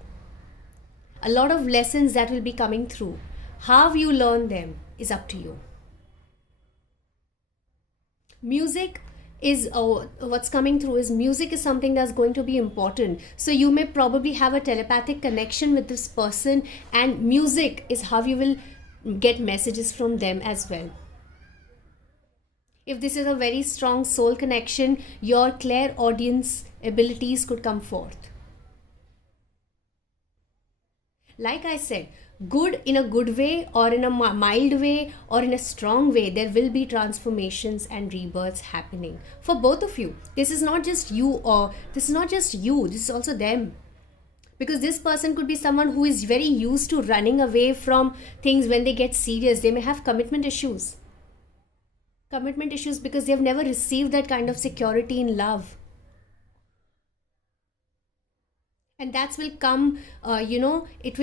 a lot of lessons that will be coming through. How you learn them is up to you. Music is what's coming through is music is something that's going to be important. So you may probably have a telepathic connection with this person, and music is how you will get messages from them as well. If this is a very strong soul connection, your clairaudience abilities could come forth. Like I said, good in a good way or in a mild way or in a strong way, there will be transformations and rebirths happening for both of you. This is not just you, or this is not just you, this is also them. Because this person could be someone who is very used to running away from things when they get serious. They may have commitment issues because they have never received that kind of security in love. And that will come, it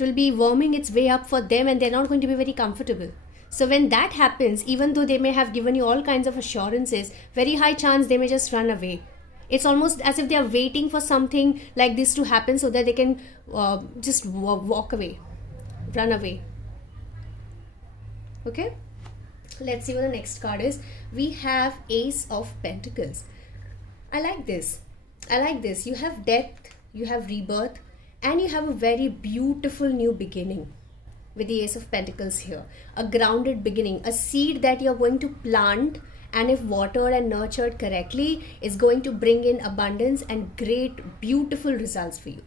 will be worming its way up for them, and they're not going to be very comfortable. So when that happens, even though they may have given you all kinds of assurances, very high chance they may just run away. It's almost as if they are waiting for something like this to happen so that they can just walk away, run away. Okay, let's see what the next card is. We have Ace of Pentacles. I like this. You have death, you have rebirth, and you have a very beautiful new beginning with the Ace of Pentacles here. A grounded beginning, a seed that you're going to plant, and if watered and nurtured correctly, is going to bring in abundance and great, beautiful results for you.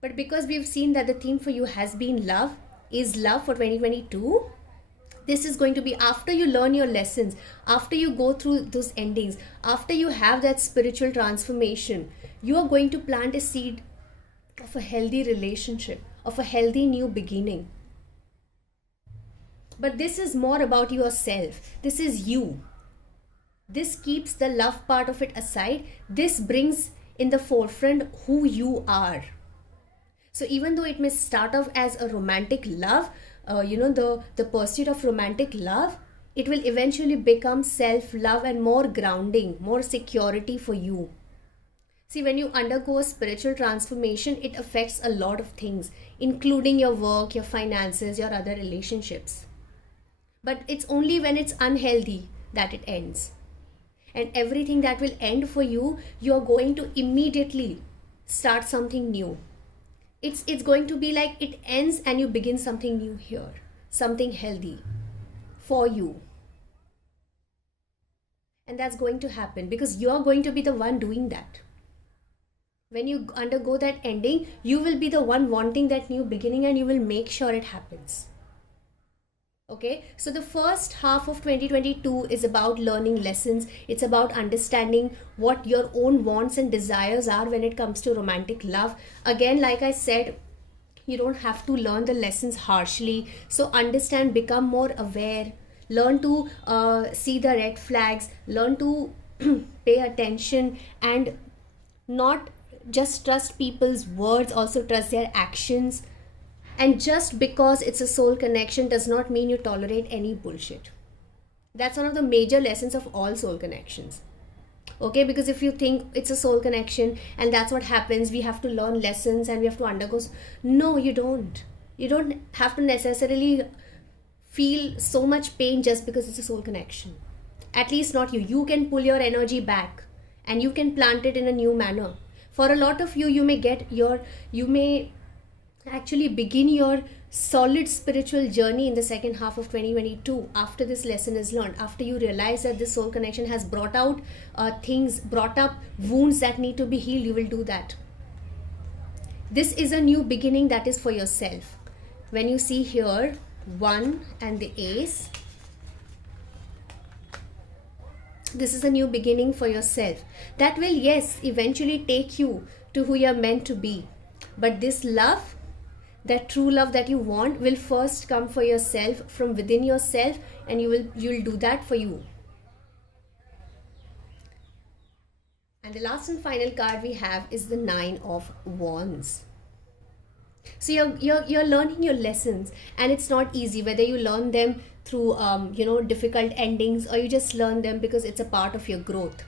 But because we've seen that the theme for you has been love, is love for 2022, this is going to be after you learn your lessons, after you go through those endings, after you have that spiritual transformation, you are going to plant a seed of a healthy relationship, of a healthy new beginning. But this is more about yourself. This is you. This keeps the love part of it aside. This brings in the forefront who you are. So even though it may start off as a romantic love, the pursuit of romantic love, it will eventually become self-love and more grounding, more security for you. See, when you undergo a spiritual transformation, it affects a lot of things, including your work, your finances, your other relationships. But it's only when it's unhealthy that it ends. And everything that will end for you, you're going to immediately start something new. It's going to be like it ends and you begin something new here, something healthy for you. And that's going to happen because you're going to be the one doing that. When you undergo that ending, you will be the one wanting that new beginning and you will make sure it happens. Okay, so the first half of 2022 is about learning lessons. It's about understanding what your own wants and desires are when it comes to romantic love. Again, like I said, you don't have to learn the lessons harshly. So, understand, become more aware, learn to see the red flags, learn to pay attention, and not just trust people's words, also trust their actions. And just because it's a soul connection does not mean you tolerate any bullshit. That's one of the major lessons of all soul connections. Okay, because if you think it's a soul connection and that's what happens, we have to learn lessons and we have to undergo. No, you don't. You don't have to necessarily feel so much pain just because it's a soul connection. At least not you. You can pull your energy back and you can plant it in a new manner. For a lot of you, you may actually begin your solid spiritual journey in the second half of 2022 after this lesson is learned, after you realize that this soul connection has brought out things, brought up wounds that need to be healed. You will do that. This is a new beginning that is for yourself. When you see here 1 and the ace, this is a new beginning for yourself that will, yes, eventually take you to who you're meant to be. But this love, that true love that you want, will first come for yourself, from within yourself, and you'll do that for you. And the last and final card we have is the 9 of Wands. So you're learning your lessons, and it's not easy, whether you learn them through difficult endings, or you just learn them because it's a part of your growth.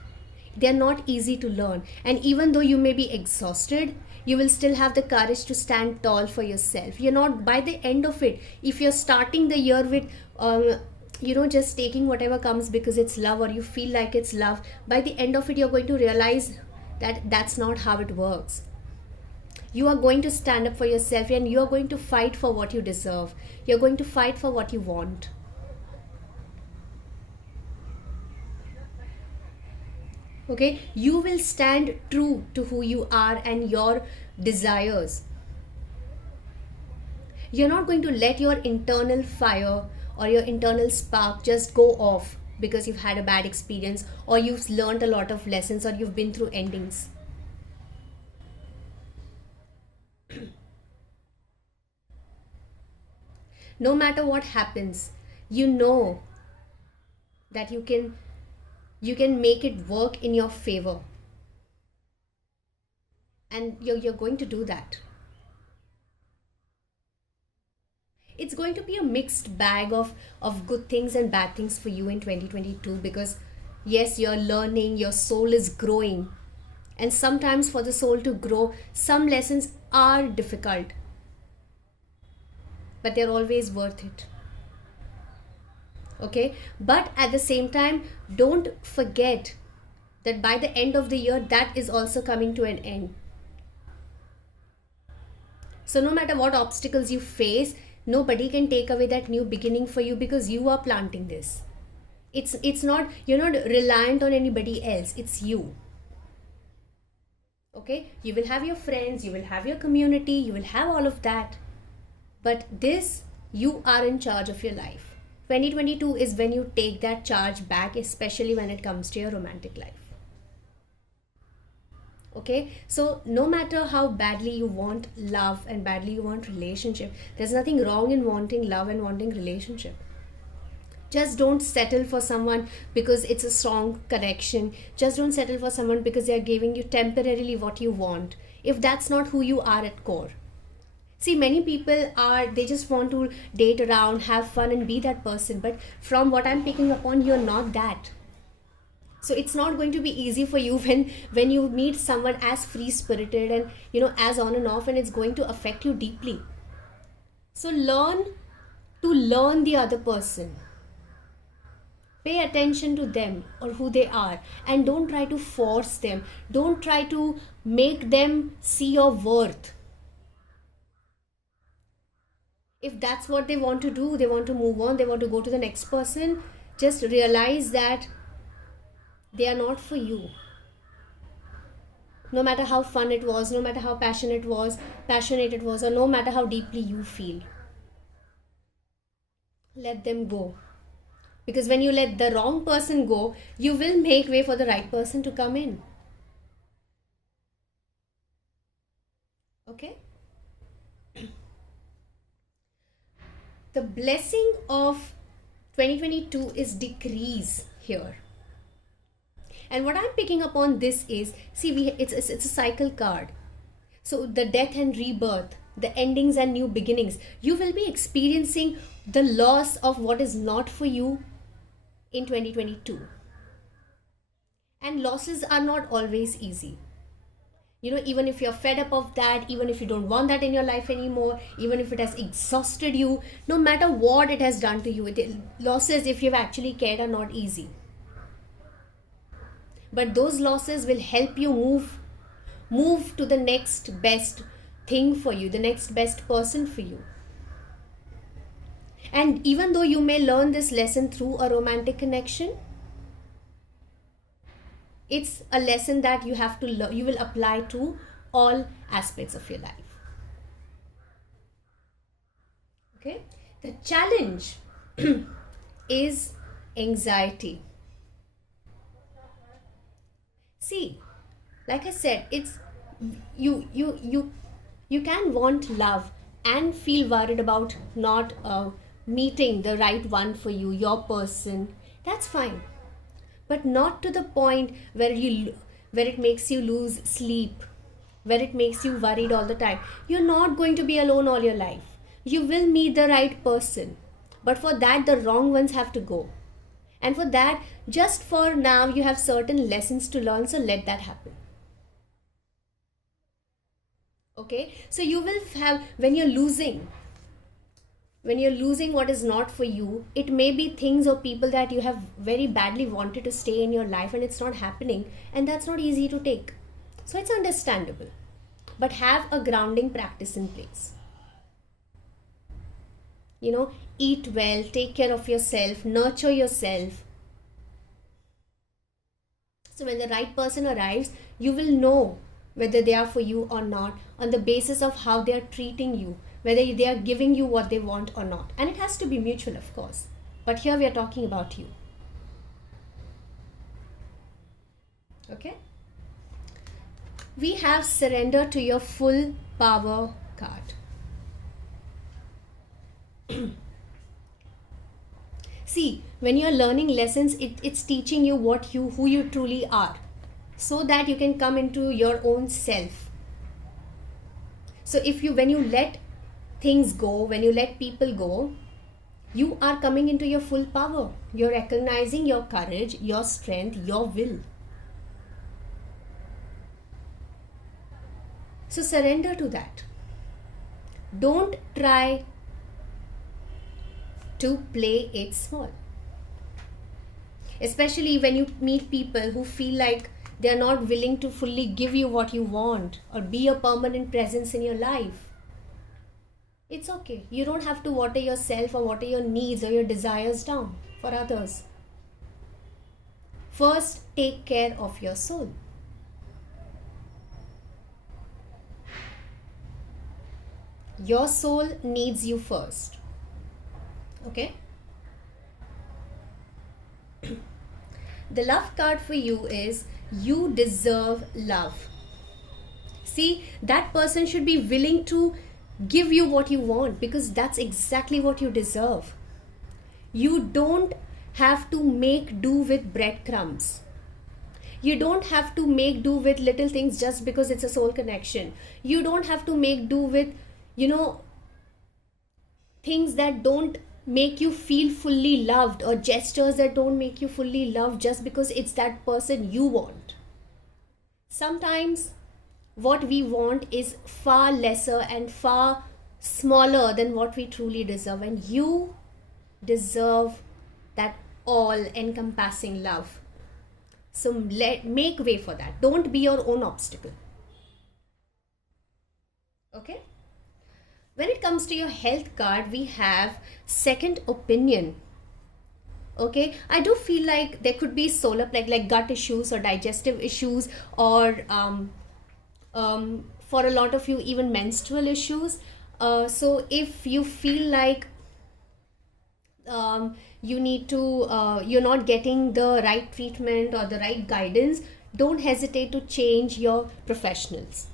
They're not easy to learn, and even though you may be exhausted, you will still have the courage to stand tall for yourself. You're not, by the end of it, if you're starting the year with just taking whatever comes because it's love, or you feel like it's love, by the end of it you're going to realize that that's not how it works. You are going to stand up for yourself, and you are going to fight for what you deserve. You're going to fight for what you want. Okay, you will stand true to who you are and your desires. You're not going to let your internal fire or your internal spark just go off because you've had a bad experience, or you've learned a lot of lessons, or you've been through endings. No matter what happens, you know that you can make it work in your favor, and you're going to do that. It's going to be a mixed bag of good things and bad things for you in 2022, because yes, you're learning, your soul is growing, and sometimes for the soul to grow, some lessons are difficult, but they're always worth it. Okay, but at the same time, don't forget that by the end of the year, that is also coming to an end. So no matter what obstacles you face, nobody can take away that new beginning for you, because you are planting this. It's not, you're not reliant on anybody else, it's you. Okay, you will have your friends, you will have your community, you will have all of that, but this, you are in charge of your life. 2022 is when you take that charge back, especially when it comes to your romantic life. Okay, so no matter how badly you want love and badly you want relationship, there's nothing wrong in wanting love and wanting relationship. Just don't settle for someone because it's a strong connection. Just don't settle for someone because they are giving you temporarily what you want, if that's not who you are at core. See, many people they just want to date around, have fun, and be that person. But from what I'm picking up on, you're not that. So it's not going to be easy for you when you meet someone as free spirited and as on and off, and it's going to affect you deeply. So learn the other person. Pay attention to them or who they are, and don't try to force them. Don't try to make them see your worth. If that's what they want to do, they want to move on, they want to go to the next person, just realize that they are not for you. No matter how fun it was, no matter how passionate it was, or no matter how deeply you feel, let them go. Because when you let the wrong person go, you will make way for the right person to come in. Okay? The blessing of 2022 is decrease here. And what I'm picking up on this is, see, it's a cycle card. So the death and rebirth, the endings and new beginnings, you will be experiencing the loss of what is not for you in 2022. And losses are not always easy. You know, even if you're fed up of that, even if you don't want that in your life anymore, even if it has exhausted you, no matter what it has done to you, losses, if you've actually cared, are not easy. But those losses will help you move to the next best thing for you, the next best person for you. And even though you may learn this lesson through a romantic connection, it's a lesson that you have to learn, you will apply to all aspects of your life. Okay? The challenge is anxiety. See, like I said, it's you can want love and feel worried about not meeting the right one for you, your person. That's fine, but not to the point where it makes you lose sleep, where it makes you worried all the time. You're not going to be alone all your life. You will meet the right person, but for that the wrong ones have to go. And for that, just for now, you have certain lessons to learn, so let that happen. Okay? So you will have, when you're losing what is not for you, it may be things or people that you have very badly wanted to stay in your life and it's not happening, and that's not easy to take. So it's understandable. But have a grounding practice in place. You know, eat well, take care of yourself, nurture yourself. So when the right person arrives, you will know whether they are for you or not on the basis of how they are treating you, whether they are giving you what they want or not. And it has to be mutual, of course. But here we are talking about you. Okay? We have surrender to your full power card. See, when you're learning lessons, it's teaching you who you truly are, so that you can come into your own self. So when you let things go, when you let people go, you are coming into your full power. You're recognizing your courage, your strength, your will. So surrender to that. Don't try to play it small. Especially when you meet people who feel like they are not willing to fully give you what you want or be a permanent presence in your life. It's okay. You don't have to water yourself or water your needs or your desires down for others. First, take care of your soul. Your soul needs you first. Okay? The love card for you is you deserve love. See, that person should be willing to give you what you want, because that's exactly what you deserve. You don't have to make do with breadcrumbs. You don't have to make do with little things just because it's a soul connection. You don't have to make do with, things that don't make you feel fully loved, or gestures that don't make you fully loved just because it's that person you want. Sometimes what we want is far lesser and far smaller than what we truly deserve, and you deserve that all encompassing love. So make way for that. Don't be your own obstacle. Okay? When it comes to your health card, we have second opinion. Okay, I do feel like there could be solar like gut issues or digestive issues, or For a lot of you, even menstrual issues. So if you feel like you need to you're not getting the right treatment or the right guidance, don't hesitate to change your professionals.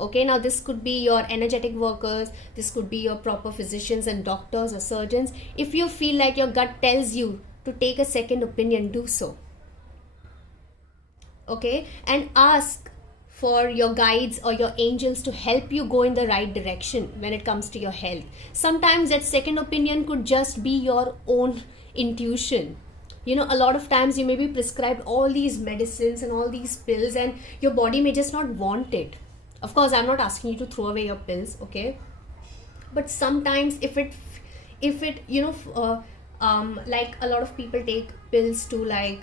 Okay, now this could be your energetic workers, this could be your proper physicians and doctors or surgeons. If you feel like your gut tells you to take a second opinion, do so. Okay, and ask for your guides or your angels to help you go in the right direction when it comes to your health. Sometimes that second opinion could just be your own intuition. You know, a lot of times you may be prescribed all these medicines and all these pills, and your body may just not want it. Of course, I'm not asking you to throw away your pills, okay? But sometimes if it like a lot of people take pills to like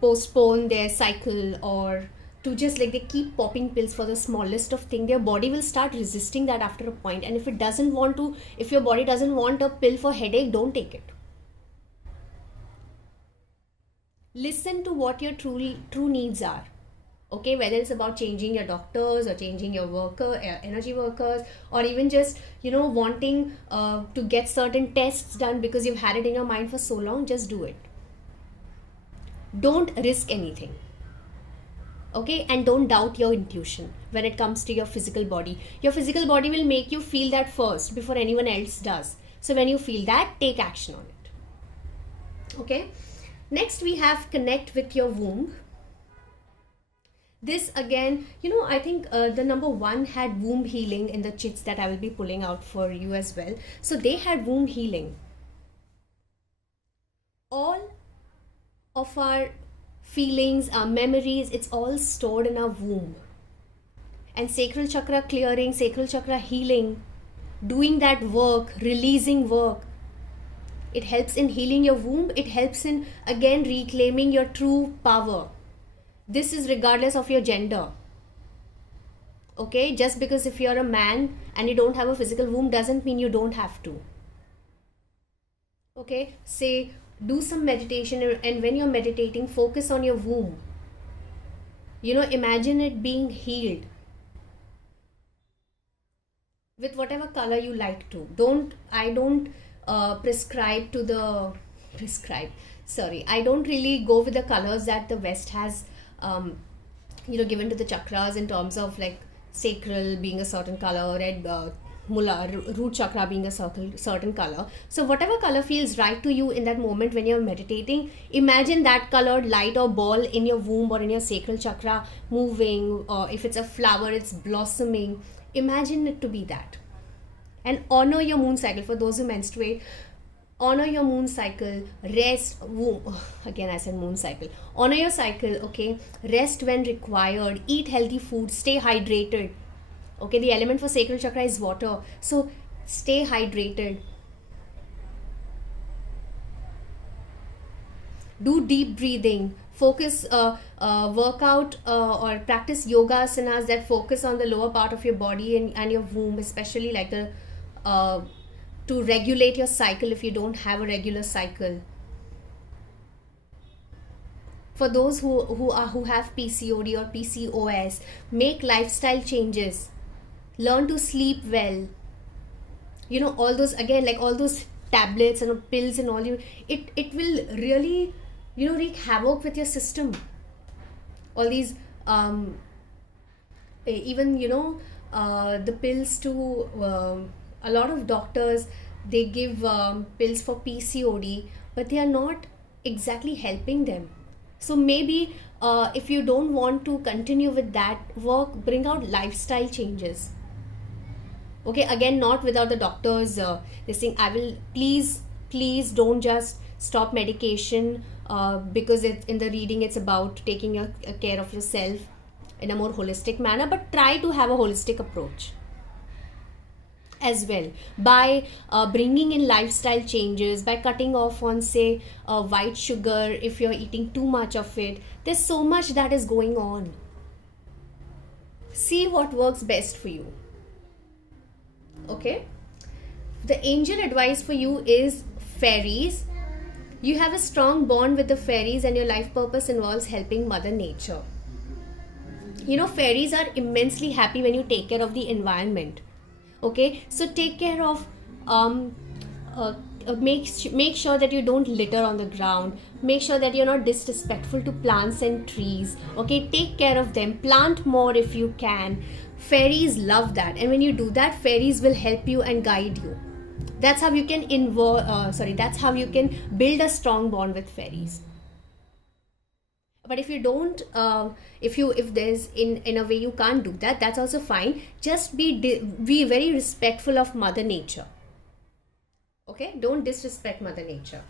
postpone their cycle, or to just like they keep popping pills for the smallest of thing, their body will start resisting that after a point. And if it doesn't want to, if your body doesn't want a pill for headache, don't take it. Listen to what your true needs are. Okay, whether it's about changing your doctors or changing your energy workers, or even just wanting to get certain tests done because you've had it in your mind for so long, just do it. Don't risk anything. Okay, and don't doubt your intuition when it comes to your physical body. Your physical body will make you feel that first before anyone else does. So when you feel that, take action on it. Okay, next we have connect with your womb. This again, I think the number one had womb healing in the chits that I will be pulling out for you as well. So they had womb healing. All of our feelings, our memories, it's all stored in our womb. And sacral chakra clearing, sacral chakra healing, doing that work, releasing work, it helps in healing your womb. It helps in again reclaiming your true power. This is regardless of your gender. Okay, just because if you're a man and you don't have a physical womb doesn't mean you don't have to. Okay, say do some meditation, and when you're meditating, focus on your womb. Imagine it being healed with whatever color you like to. I don't prescribe to the prescribe sorry I don't really go with the colors that the West has given to the chakras, in terms of like sacral being a certain color, red Mula, root chakra being a certain color. So whatever color feels right to you in that moment when you're meditating, imagine that colored light or ball in your womb or in your sacral chakra moving, or if it's a flower, it's blossoming. Imagine it to be that. And honor your moon cycle. For those who menstruate, honor your moon cycle. Rest, again I said moon cycle. Honor your cycle, okay? Rest when required. Eat healthy food. Stay hydrated. Okay, the element for sacral chakra is water, so stay hydrated. Do deep breathing. Focus, work out or practice yoga asanas that focus on the lower part of your body and your womb, especially like the to regulate your cycle if you don't have a regular cycle. For those who have PCOD or PCOS, make lifestyle changes. Learn to sleep well. All those, again, like all those tablets and pills and all, it will really wreak havoc with your system. All these even the pills to a lot of doctors, they give pills for PCOD, but they are not exactly helping them. So maybe if you don't want to continue with that work, bring out lifestyle changes. Okay, again, not without the doctors this thing. I will please don't just stop medication because in the reading it's about taking care of yourself in a more holistic manner, but try to have a holistic approach as well, by bringing in lifestyle changes, by cutting off on, say, white sugar if you're eating too much of it. There's so much that is going on. See what works best for you. Okay, the angel advice for you is fairies. You have a strong bond with the fairies, and your life purpose involves helping Mother Nature. Fairies are immensely happy when you take care of the environment. Okay, so take care of um make sure that you don't litter on the ground. Make sure that you're not disrespectful to plants and trees. Okay, take care of them, plant more if you can. Fairies love that, and when you do that, fairies will help you and guide you. That's how you can that's how you can build a strong bond with fairies. But if you don't if there's in a way you can't do that, that's also fine. Just be very respectful of mother nature. Okay, don't disrespect mother nature.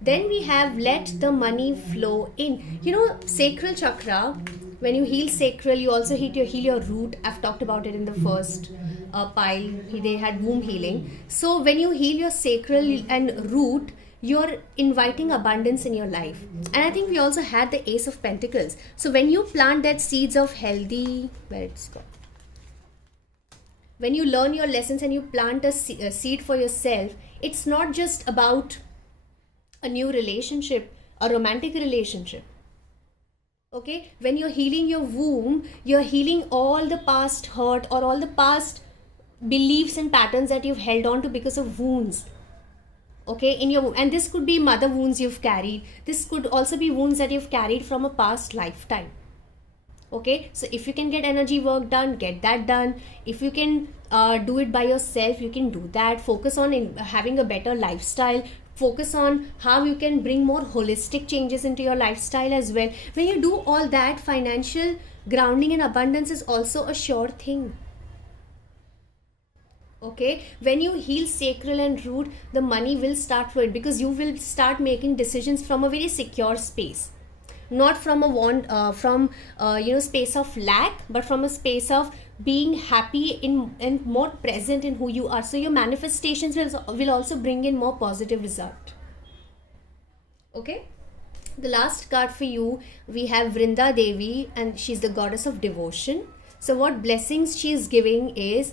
Then we have let the money flow in. Sacral chakra, when you heal sacral, you also heal your root. I've talked about it in the first pile. They had womb healing. So when you heal your sacral and root, you're inviting abundance in your life. And I think we also had the Ace of Pentacles. So when you plant that seeds of healthy, where it's gone, when you learn your lessons and you plant a seed for yourself, it's not just about a new relationship, a romantic relationship. Okay, when you're healing your womb, you're healing all the past hurt or all the past beliefs and patterns that you've held on to because of wounds. Okay, and this could be mother wounds you've carried. This could also be wounds that you've carried from a past lifetime. Okay, so if you can get energy work done, get that done. If you can do it by yourself, you can do that. Focus on having a better lifestyle. Focus on how you can bring more holistic changes into your lifestyle as well. When you do all that, financial grounding and abundance is also a sure thing. Okay, when you heal sacral and root, the money will start flowing because you will start making decisions from a very secure space, not from a space of lack, but from a space of being happy and more present in who you are. So your manifestations will also bring in more positive result. Okay, the last card for you, we have Vrinda Devi, and she's the goddess of devotion. So what blessings she is giving is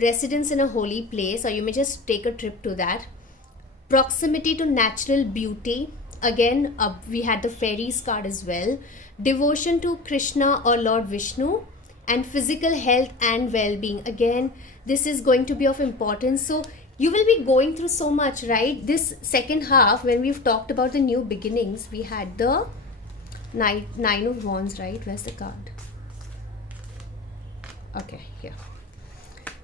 residence in a holy place, or you may just take a trip to that. Proximity to natural beauty. Again, we had the fairies card as well. Devotion to Krishna or Lord Vishnu, and physical health and well-being. Again, this is going to be of importance. So you will be going through so much, right? This second half, when we've talked about the new beginnings, we had the nine of wands, right? Where's the card? Okay, here.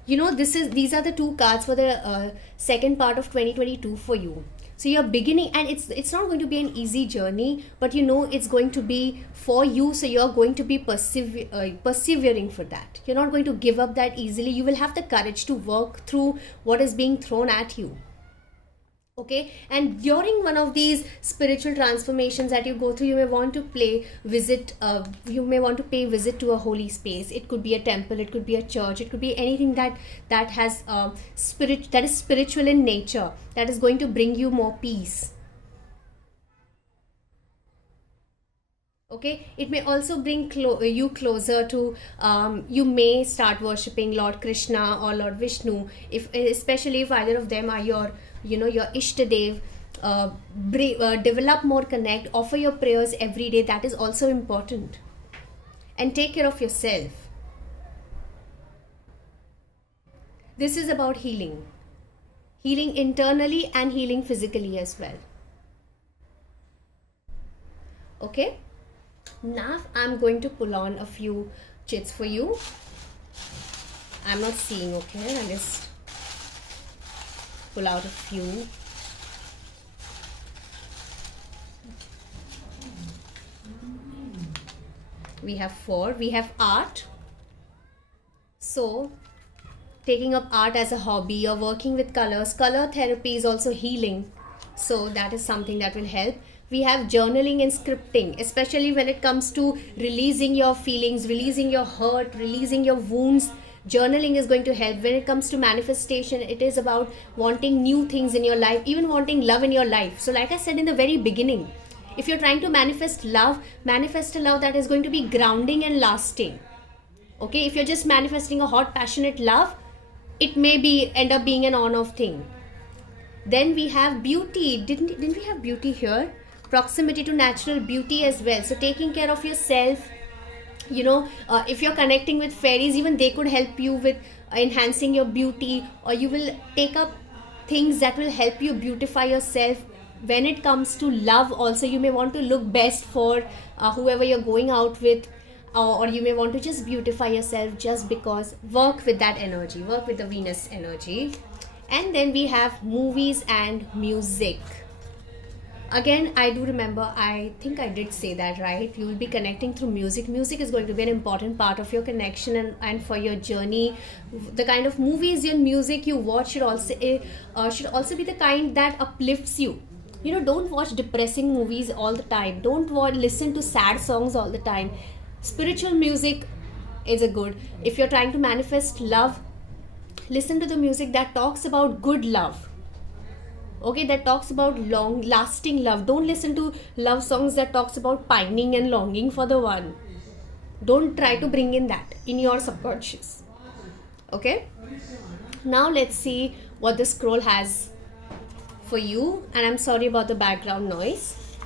These are the two cards for the second part of 2022 for you. So you're beginning, and it's not going to be an easy journey, but it's going to be for you. So you're going to be persevering for that. You're not going to give up that easily. You will have the courage to work through what is being thrown at you. Okay, and during one of these spiritual transformations that you go through, you may want to pay visit to a holy space. It could be a temple, it could be a church, it could be anything that has spirit, that is spiritual in nature, that is going to bring you more peace. Okay, it may also bring you closer to you may start worshipping Lord Krishna or Lord Vishnu, especially if either of them are your Ishtadev. Develop more connect, offer your prayers every day. That is also important. And take care of yourself. This is about healing internally and healing physically as well. Okay, now I'm going to pull on a few chits for you. I'm not seeing, okay, I'll just pull out a few. We have 4. We have art. So taking up art as a hobby or working with colors. Color therapy is also healing, so that is something that will help. We have journaling and scripting, especially when it comes to releasing your feelings, releasing your hurt, releasing your wounds. Journaling is going to help. When it comes to manifestation, it is about wanting new things in your life, even wanting love in your life. So like I said in the very beginning, if you're trying to manifest a love that is going to be grounding and lasting. Okay, if you're just manifesting a hot, passionate love, it may end up being an on-off thing. Then we have beauty. Didn't we have beauty here? Proximity to natural beauty as well. So taking care of yourself, if you're connecting with fairies, even they could help you with enhancing your beauty, or you will take up things that will help you beautify yourself. When it comes to love also, you may want to look best for whoever you're going out with, or you may want to just beautify yourself, just because work with that energy, work with the Venus energy. And then we have movies and music. Again, I do remember, I think I did say that, right? You will be connecting through music. Music is going to be an important part of your connection, and for your journey. The kind of movies and music you watch should also be the kind that uplifts you. Don't watch depressing movies all the time. Don't listen to sad songs all the time. Spiritual music is a good. If you're trying to manifest love, listen to the music that talks about good love, okay, that talks about long lasting love. Don't listen to love songs that talks about pining and longing for the one. Don't try to bring in that in your subconscious. Okay, now let's see what the scroll has for you. And I'm sorry about the background noise.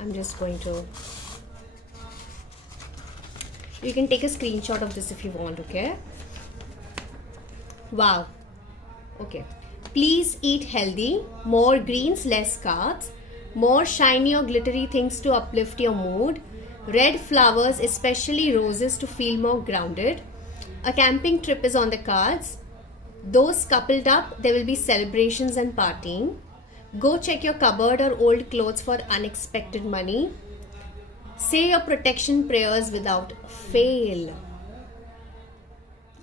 I'm just going to, you can take a screenshot of this if you want. Okay, wow. Okay, please eat healthy, more greens, less carbs, more shiny or glittery things to uplift your mood, red flowers, especially roses, to feel more grounded. A camping trip is on the cards. Those coupled up, there will be celebrations and partying. Go check your cupboard or old clothes for unexpected money. Say your protection prayers without fail.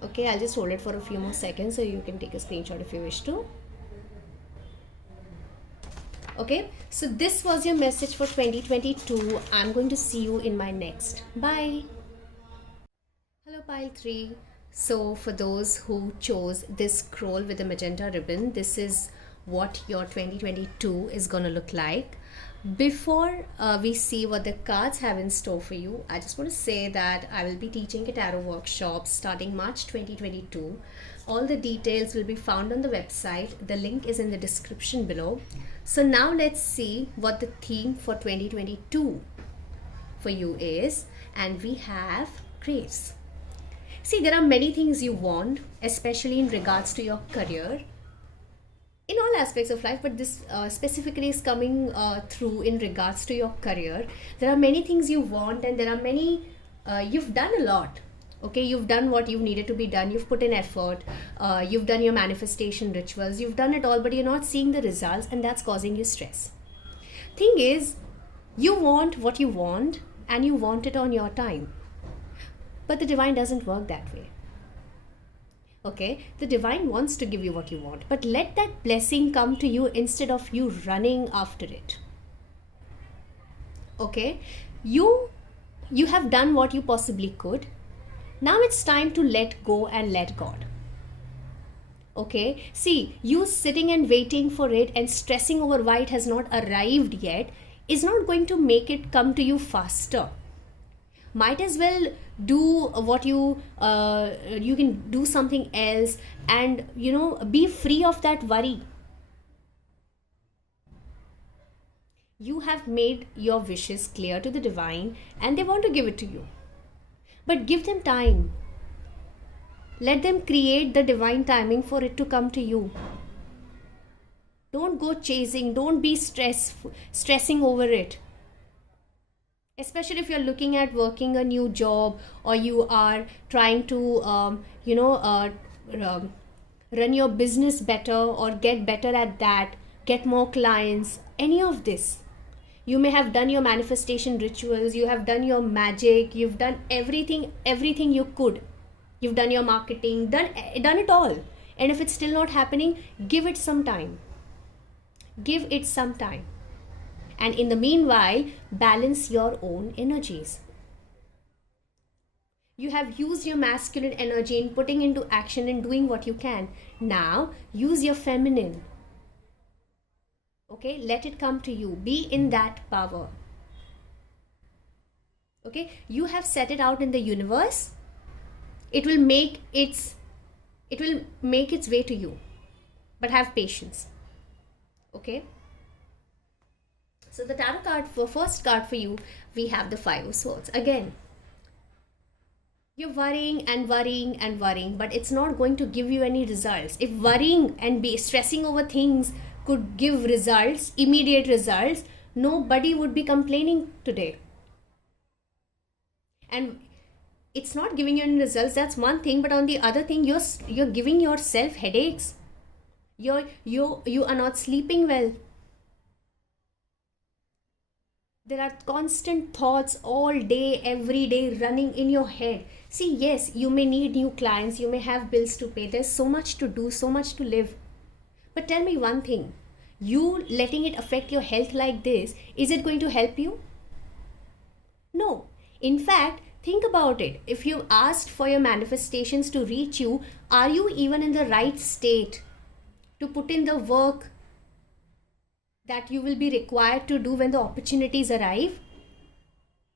Okay, I'll just hold it for a few more seconds so you can take a screenshot if you wish to. Okay, so this was your message for 2022. I'm going to see you in my next. Bye. Hello, pile 3. So for those who chose this scroll with the magenta ribbon, this is what your 2022 is going to look like. Before we see what the cards have in store for you, I just want to say that I will be teaching a tarot workshop starting March 2022. All the details will be found on the website. The link is in the description below. So now let's see what the theme for 2022 for you is. And we have grace. See, there are many things you want, especially in regards to your career, in all aspects of life, but this specifically is coming through in regards to your career. There are many things you want, and there are many, you've done a lot. Okay, you've done what you needed to be done. You've put in effort. You've done your manifestation rituals. You've done it all, but you're not seeing the results, and that's causing you stress. Thing is, you want what you want, and you want it on your time. But the divine doesn't work that way. Okay, the divine wants to give you what you want, but let that blessing come to you instead of you running after it. Okay, you have done what you possibly could. Now it's time to let go and let God. Okay, see, you sitting and waiting for it and stressing over why it has not arrived yet is not going to make it come to you faster. Might as well do what you can do something else, and be free of that worry. You have made your wishes clear to the divine, and they want to give it to you, but give them time. Let them create the divine timing for it to come to you. Don't go chasing, don't be stressing over it. Especially if you're looking at working a new job, or you are trying to run your business better, or get better at that, get more clients, any of this. You may have done your manifestation rituals, you have done your magic, you've done everything you could. You've done your marketing, done it all. And if it's still not happening, give it some time. Give it some time. And in the meanwhile, balance your own energies. You have used your masculine energy in putting into action and doing what you can. Now, use your feminine. Okay, let it come to you. Be in that power. Okay, you have set it out in the universe. It will make its way to you. But have patience. Okay? So the tarot card, for first card for you, we have the Five of Swords. Again, You're worrying and worrying and worrying, but it's not going to give you any results. If worrying and be stressing over things could give results, immediate results, nobody would be complaining today. And it's not giving you any results, that's one thing, but on the other thing, you're giving yourself headaches. You are not sleeping well. There are constant thoughts all day, every day running in your head. See, yes, you may need new clients, you may have bills to pay, there's so much to do, so much to live. But tell me one thing, you letting it affect your health like this, is it going to help you? No. In fact, think about it. If you asked for your manifestations to reach you, are you even in the right state to put in the work that you will be required to do when the opportunities arrive?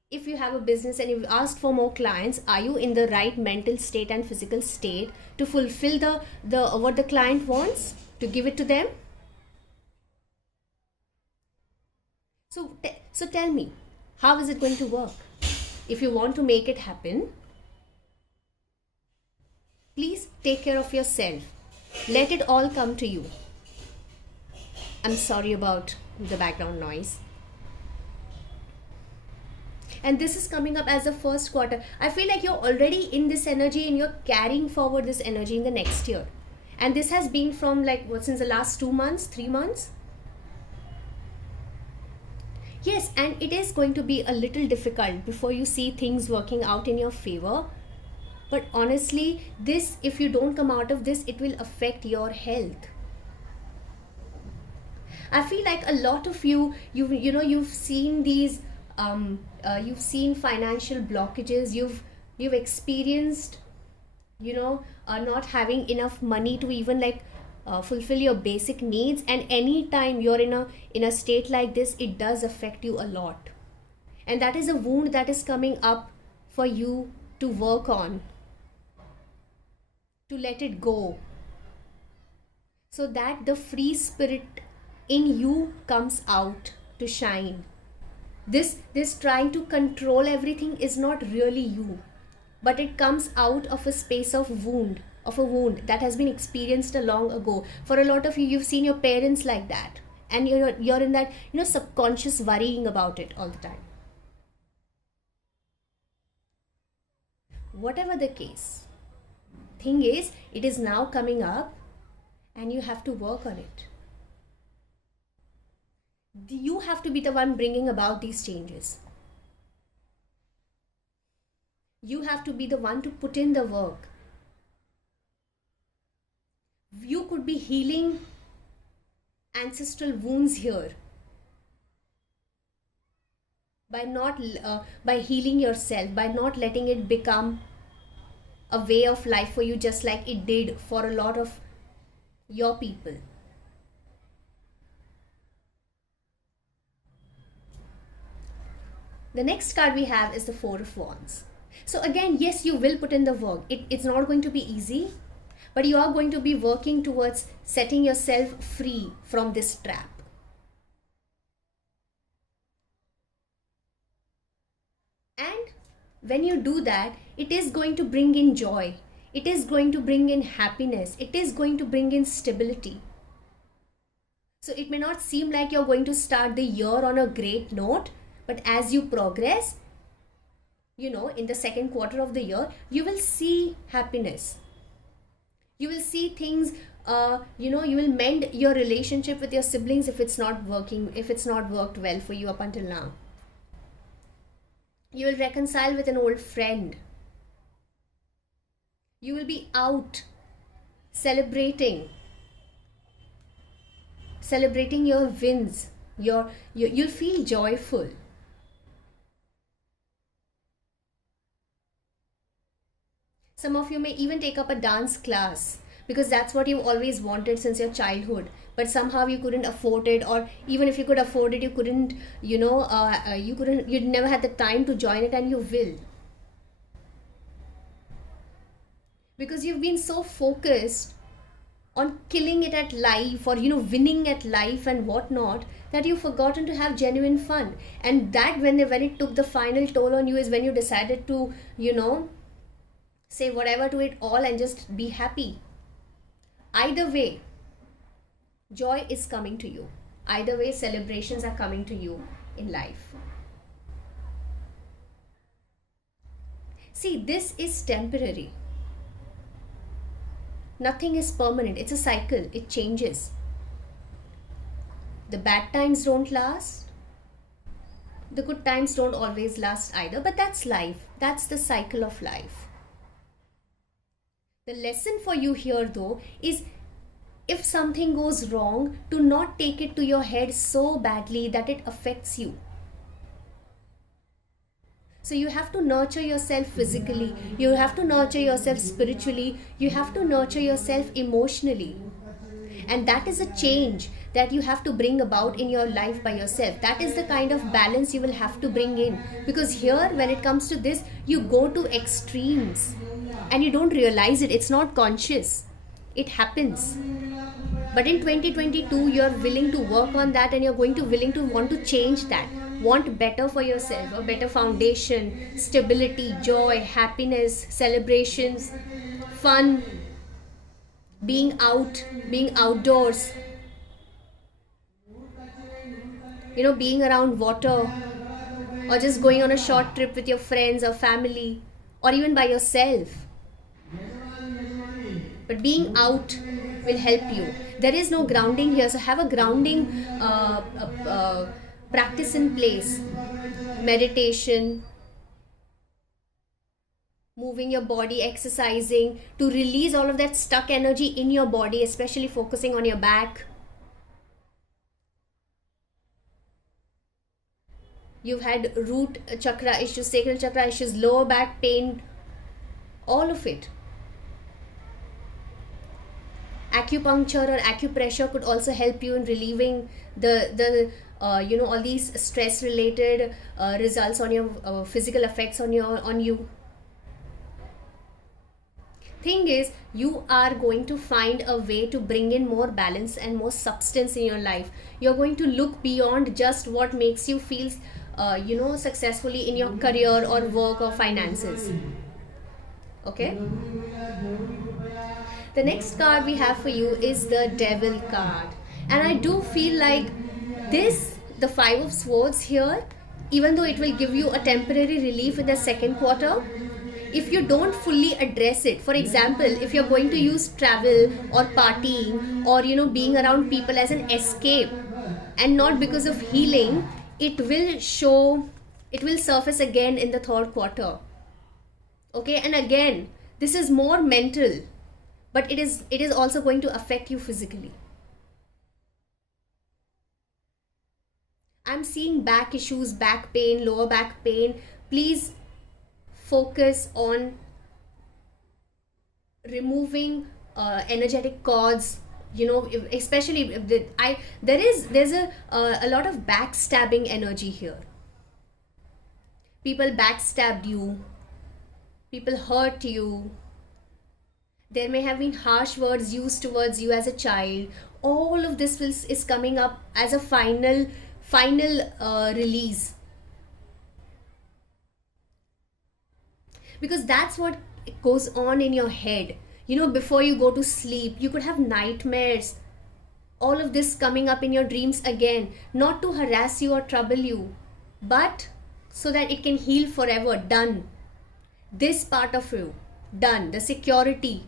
If you have a business and you've asked for more clients, are you in the right mental state and physical state to fulfill the what the client wants, to give it to them? So tell me, how is it going to work? If you want to make it happen, please take care of yourself. Let it all come to you. I'm sorry about the background noise. And this is coming up as the first quarter. I feel like you're already in this energy and you're carrying forward this energy in the next year. And this has been from like what, since the last 2 months, 3 months? Yes, and it is going to be a little difficult before you see things working out in your favor. But honestly, this, if you don't come out of this, it will affect your health. I feel like a lot of you've seen these you've seen financial blockages. You've experienced not having enough money to even like fulfill your basic needs. And anytime you're in a state like this, it does affect you a lot. And that is a wound that is coming up for you to work on, to let it go, so that the free spirit in you comes out to shine. This trying to control everything is not really you, but it comes out of a space of a wound that has been experienced a long ago. For a lot of you, you've seen your parents like that, and you're in that subconscious worrying about it all the time. Whatever the case, thing is, it is now coming up and you have to work on it. You have to be the one bringing about these changes. You have to be the one to put in the work. You could be healing ancestral wounds here by not by healing yourself, by not letting it become a way of life for you, just like it did for a lot of your people. The next card we have is the Four of Wands. So again, yes, you will put in the work. It's not going to be easy, but you are going to be working towards setting yourself free from this trap. And when you do that, it is going to bring in joy. It is going to bring in happiness. It is going to bring in stability. So it may not seem like you're going to start the year on a great note, but as you progress, in the second quarter of the year, you will see happiness. You will see things, you will mend your relationship with your siblings if it's not working, if it's not worked well for you up until now. You will reconcile with an old friend. You will be out celebrating your wins. You'll feel joyful. Some of you may even take up a dance class because that's what you've always wanted since your childhood, but somehow you couldn't afford it, or even if you could afford it, you couldn't, you'd never had the time to join it, and you will. Because you've been so focused on killing it at life, or winning at life and whatnot, that you've forgotten to have genuine fun. And that when it took the final toll on you is when you decided to Say whatever to it all and just be happy. Either way, joy is coming to you. Either way, celebrations are coming to you in life. See, this is temporary. Nothing is permanent. It's a cycle, it changes. The bad times don't last. The good times don't always last either, but that's life. That's the cycle of life. The lesson for you here, though, is if something goes wrong, to not take it to your head so badly that it affects you. So you have to nurture yourself physically, you have to nurture yourself spiritually, you have to nurture yourself emotionally. And that is a change that you have to bring about in your life by yourself. That is the kind of balance you will have to bring in. Because here, when it comes to this, you go to extremes and you don't realize it. It's not conscious. It happens. But in 2022, you're willing to work on that, and you're going to willing to want to change that. Want better for yourself, a better foundation, stability, joy, happiness, celebrations, fun, being out, being outdoors, being around water, or just going on a short trip with your friends or family, or even by yourself. But being out will help you. There is no grounding here, so have a grounding practice in place. Meditation, moving your body, exercising, to release all of that stuck energy in your body, especially focusing on your back. You've had root chakra issues, sacral chakra issues, lower back pain, all of it. Acupuncture or acupressure could also help you in relieving the all these stress related results on your physical effects on you. Thing is, you are going to find a way to bring in more balance and more substance in your life. You're going to look beyond just what makes you feel successfully in your career or work or finances. Okay, the next card we have for you is the Devil card, and I do feel like the Five of Swords here, even though it will give you a temporary relief in the second quarter, if you don't fully address it, for example, if you're going to use travel or partying or being around people as an escape and not because of healing, it will surface again in the third quarter. Okay, and again, this is more mental, but it is also going to affect you physically. I'm seeing back issues, back pain, lower back pain. Please focus on removing energetic cords, especially if there's a lot of backstabbing energy here. People backstabbed you, people hurt you, there may have been harsh words used towards you as a child. All of this is coming up as a final release, because that's what goes on in your head. Before you go to sleep, you could have nightmares, all of this coming up in your dreams again, not to harass you or trouble you, but so that it can heal forever. Done. This part of you, done. The security.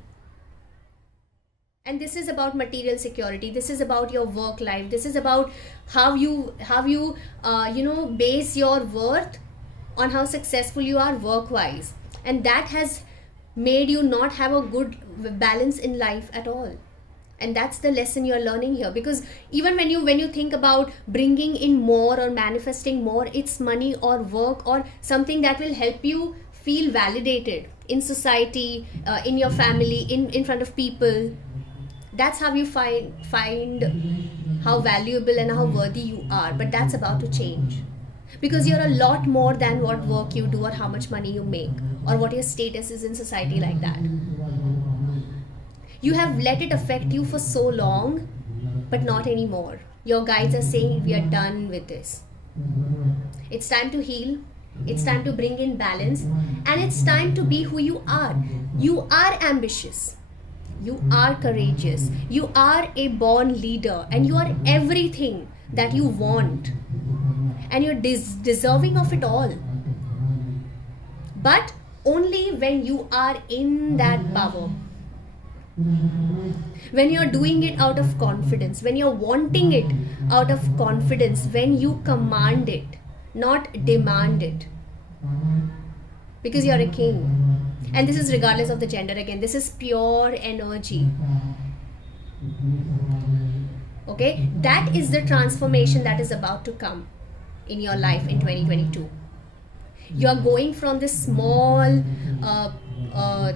And this is about material security. This is about your work life. This is about how you base your worth on how successful you are work wise, and that has made you not have a good balance in life at all. And that's the lesson you're learning here, because even when you think about bringing in more or manifesting more, it's money or work or something that will help you feel validated in society, in your family, in front of people. That's how you find how valuable and how worthy you are. But that's about to change, because you're a lot more than what work you do or how much money you make or what your status is in society, like that. You have let it affect you for so long, but not anymore. Your guides are saying we are done with this. It's time to heal. It's time to bring in balance, and it's time to be who you are. You are ambitious. You are courageous. You are a born leader, and you are everything that you want. And you're deserving of it all. But only when you are in that power. When you're doing it out of confidence, when you're wanting it out of confidence, when you command it, not demand it. Because you're a king. And this is regardless of the gender again. This is pure energy. Okay? That is the transformation that is about to come in your life in 2022. You're going from this small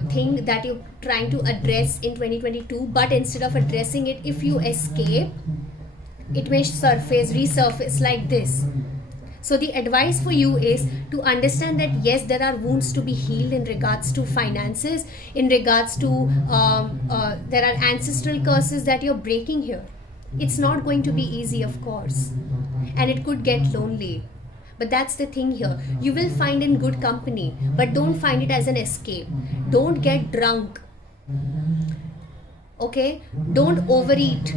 thing that you're trying to address in 2022, but instead of addressing it, if you escape, it may resurface like this. So the advice for you is to understand that yes, there are wounds to be healed in regards to finances, in regards to there are ancestral curses that you're breaking here. It's not going to be easy, of course, and it could get lonely. But that's the thing here. You will find in good company, but don't find it as an escape. Don't get drunk. Okay? Don't overeat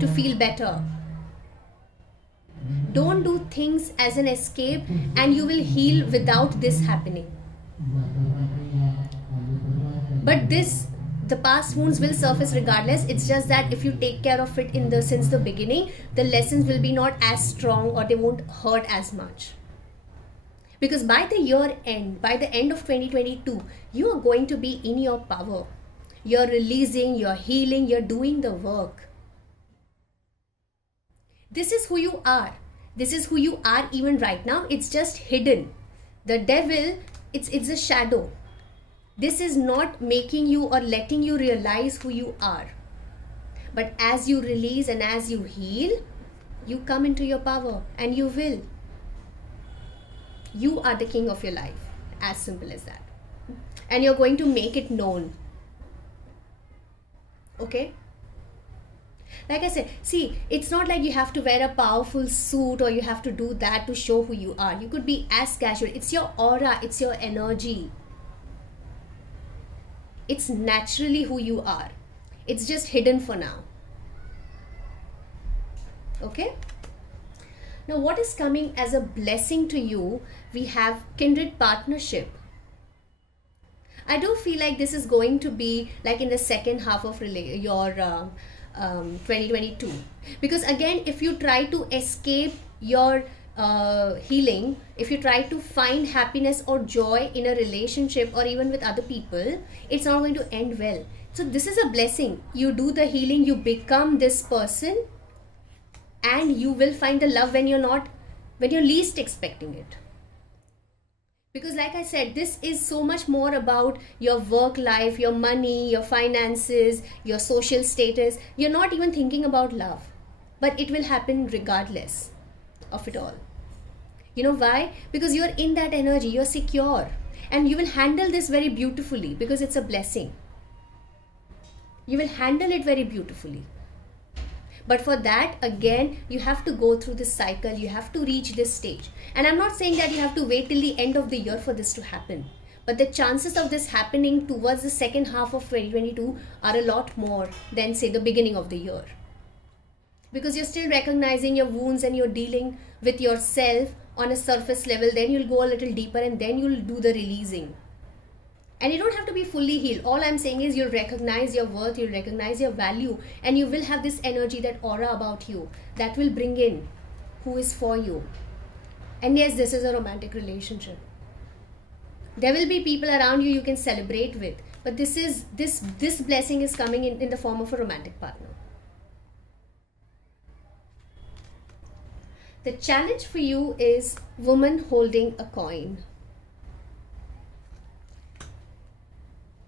to feel better. Don't do things as an escape, and you will heal without this happening. But the past wounds will surface regardless. It's just that if you take care of it since the beginning, the lessons will be not as strong, or they won't hurt as much. Because by the year end, by the end of 2022, you are going to be in your power. You're releasing, you're healing, you're doing the work. This is who you are. This is who you are even right now. It's just hidden. The devil, it's a shadow. This is not making you or letting you realize who you are. But as you release and as you heal, you come into your power, and you will. You are the king of your life. As simple as that. And you're going to make it known. Okay? Like I said, see, it's not like you have to wear a powerful suit or you have to do that to show who you are. You could be as casual. It's your aura, it's your energy. It's naturally who you are. It's just hidden for now. Okay? Now, what is coming as a blessing to you? We have kindred partnership. I do feel like this is going to be like in the second half of your 2022. Because again, if you try to escape your healing, if you try to find happiness or joy in a relationship or even with other people, it's not going to end well. So this is a blessing. You do the healing, you become this person, and you will find the love when you're least expecting it. Because like I said, this is so much more about your work life, your money, your finances, your social status. You're not even thinking about love, but it will happen regardless of it all. You know why? Because you're in that energy, you're secure, and you will handle this very beautifully because it's a blessing. You will handle it very beautifully. But for that, again, you have to go through this cycle. You have to reach this stage. And I'm not saying that you have to wait till the end of the year for this to happen. But the chances of this happening towards the second half of 2022 are a lot more than, say, the beginning of the year. Because you're still recognizing your wounds and you're dealing with yourself on a surface level. Then you'll go a little deeper and then you'll do the releasing. And you don't have to be fully healed. All I'm saying is you'll recognize your worth, you'll recognize your value, and you will have this energy, that aura about you that will bring in who is for you. And yes, this is a romantic relationship. There will be people around you can celebrate with, but this blessing is coming in the form of a romantic partner. The challenge for you is woman holding a coin.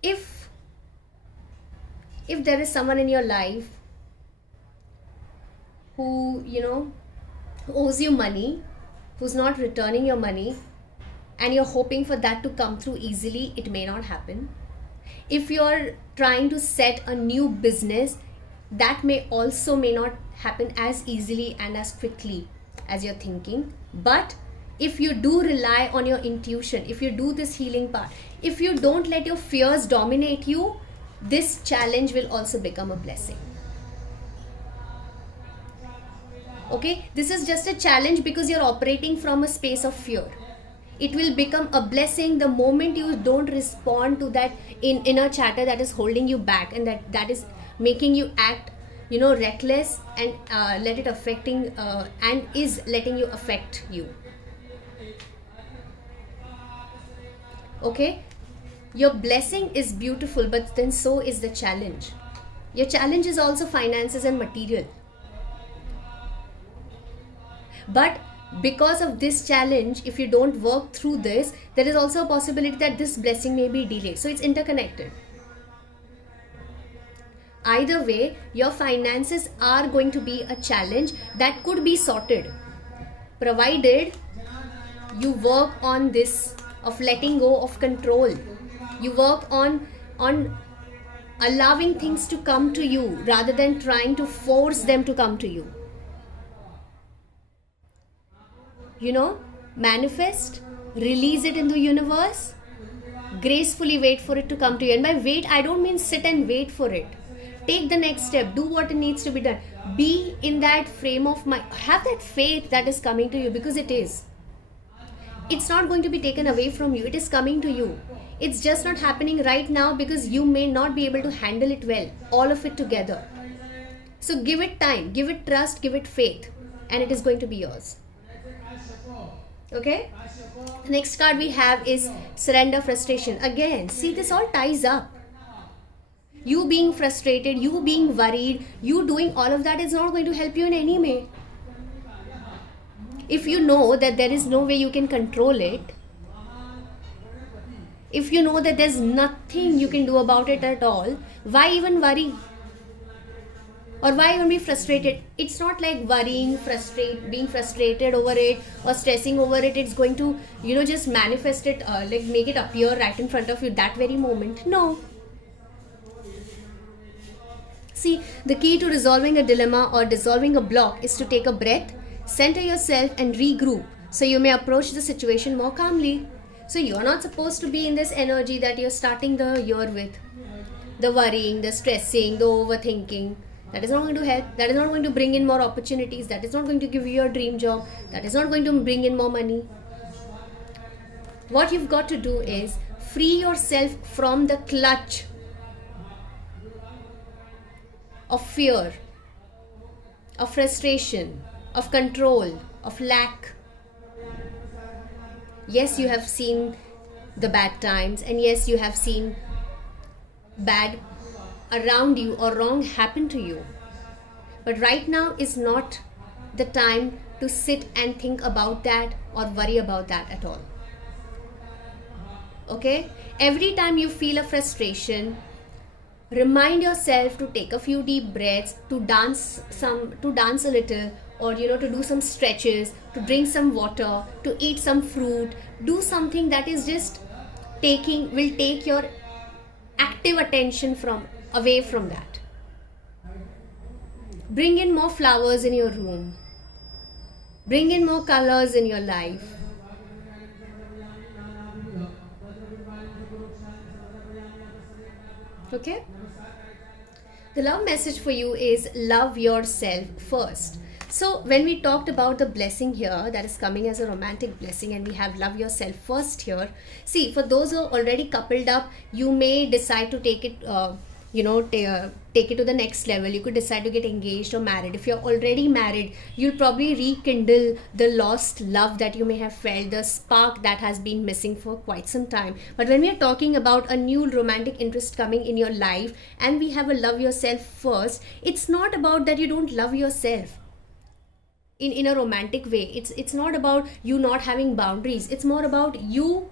If there is someone in your life who, owes you money, who's not returning your money, and you're hoping for that to come through easily, it may not happen. If you're trying to set a new business, that may not happen as easily and as quickly as you're thinking. But if you do rely on your intuition, if you do this healing part, if you don't let your fears dominate you, this challenge will also become a blessing. Okay, this is just a challenge because you're operating from a space of fear. It will become a blessing the moment you don't respond to that inner chatter that is holding you back, and that is making you act, reckless, and let it affecting and is letting you affect you. Okay, your blessing is beautiful, but then so is the challenge. Your challenge is also finances and material. But because of this challenge, if you don't work through this, there is also a possibility that this blessing may be delayed. So it's interconnected. Either way, your finances are going to be a challenge that could be sorted, provided you work on this of letting go of control. You work on allowing things to come to you rather than trying to force them to come to you. Manifest, release it in the universe, gracefully wait for it to come to you. And by wait, I don't mean sit and wait for it. Take the next step, do what needs to be done. Be in that frame of mind, have that faith that is coming to you, because it is. It's not going to be taken away from you, it is coming to you. It's just not happening right now because you may not be able to handle it well, all of it together. So give it time, give it trust, give it faith, and it is going to be yours. Okay, next card we have is surrender, frustration. Again, see, this all ties up. You being frustrated, you being worried, you doing all of that is not going to help you in any way. If you know that there is no way you can control it, if you know that there's nothing you can do about it at all, why even worry? Or why even be frustrated? It's not like worrying, being frustrated over it or stressing over it, it's going to, just manifest it, like make it appear right in front of you that very moment. No. See, the key to resolving a dilemma or dissolving a block is to take a breath, center yourself, and regroup so you may approach the situation more calmly. So you're not supposed to be in this energy that you're starting the year with. The worrying, the stressing, the overthinking. That is not going to help. That is not going to bring in more opportunities. That is not going to give you your dream job. That is not going to bring in more money. What you've got to do is free yourself from the clutch of fear, of frustration, of control, of lack. Yes, you have seen the bad times, and yes, you have seen bad around you or wrong happen to you. But right now is not the time to sit and think about that or worry about that at all. Okay? Every time you feel a frustration, remind yourself to take a few deep breaths, to dance a little, or to do some stretches, to drink some water, to eat some fruit. Do something that is just will take your active attention away from that. Bring in more flowers in your room. Bring in more colors in your life. Okay? The love message for you is love yourself first. So when we talked about the blessing here that is coming as a romantic blessing, and we have love yourself first here. See, for those who are already coupled up, you may decide to take it take it to the next level. You could decide to get engaged or married. If you're already married, you'll probably rekindle the lost love that you may have felt, the spark that has been missing for quite some time. But when we are talking about a new romantic interest coming in your life, and we have a love yourself first, it's not about that you don't love yourself in a romantic way. It's not about you not having boundaries. It's more about you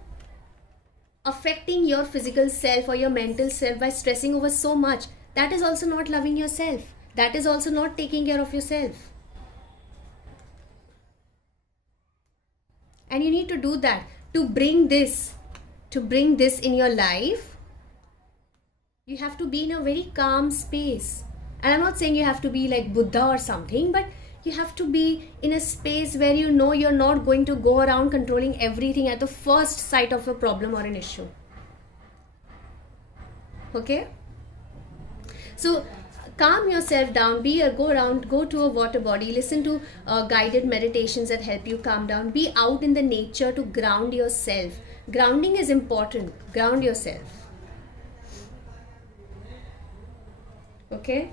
affecting your physical self or your mental self by stressing over so much. That is also not loving yourself. That is also not taking care of yourself. And you need to do that. To bring this in your life, you have to be in a very calm space. And I'm not saying you have to be like Buddha or something, but You have to be in a space where you know you're not going to go around controlling everything at the first sight of a problem or an issue. Okay? So calm yourself down, go around, go to a water body, listen to guided meditations that help you calm down, be out in the nature to ground yourself. Grounding is important. Ground yourself. Okay?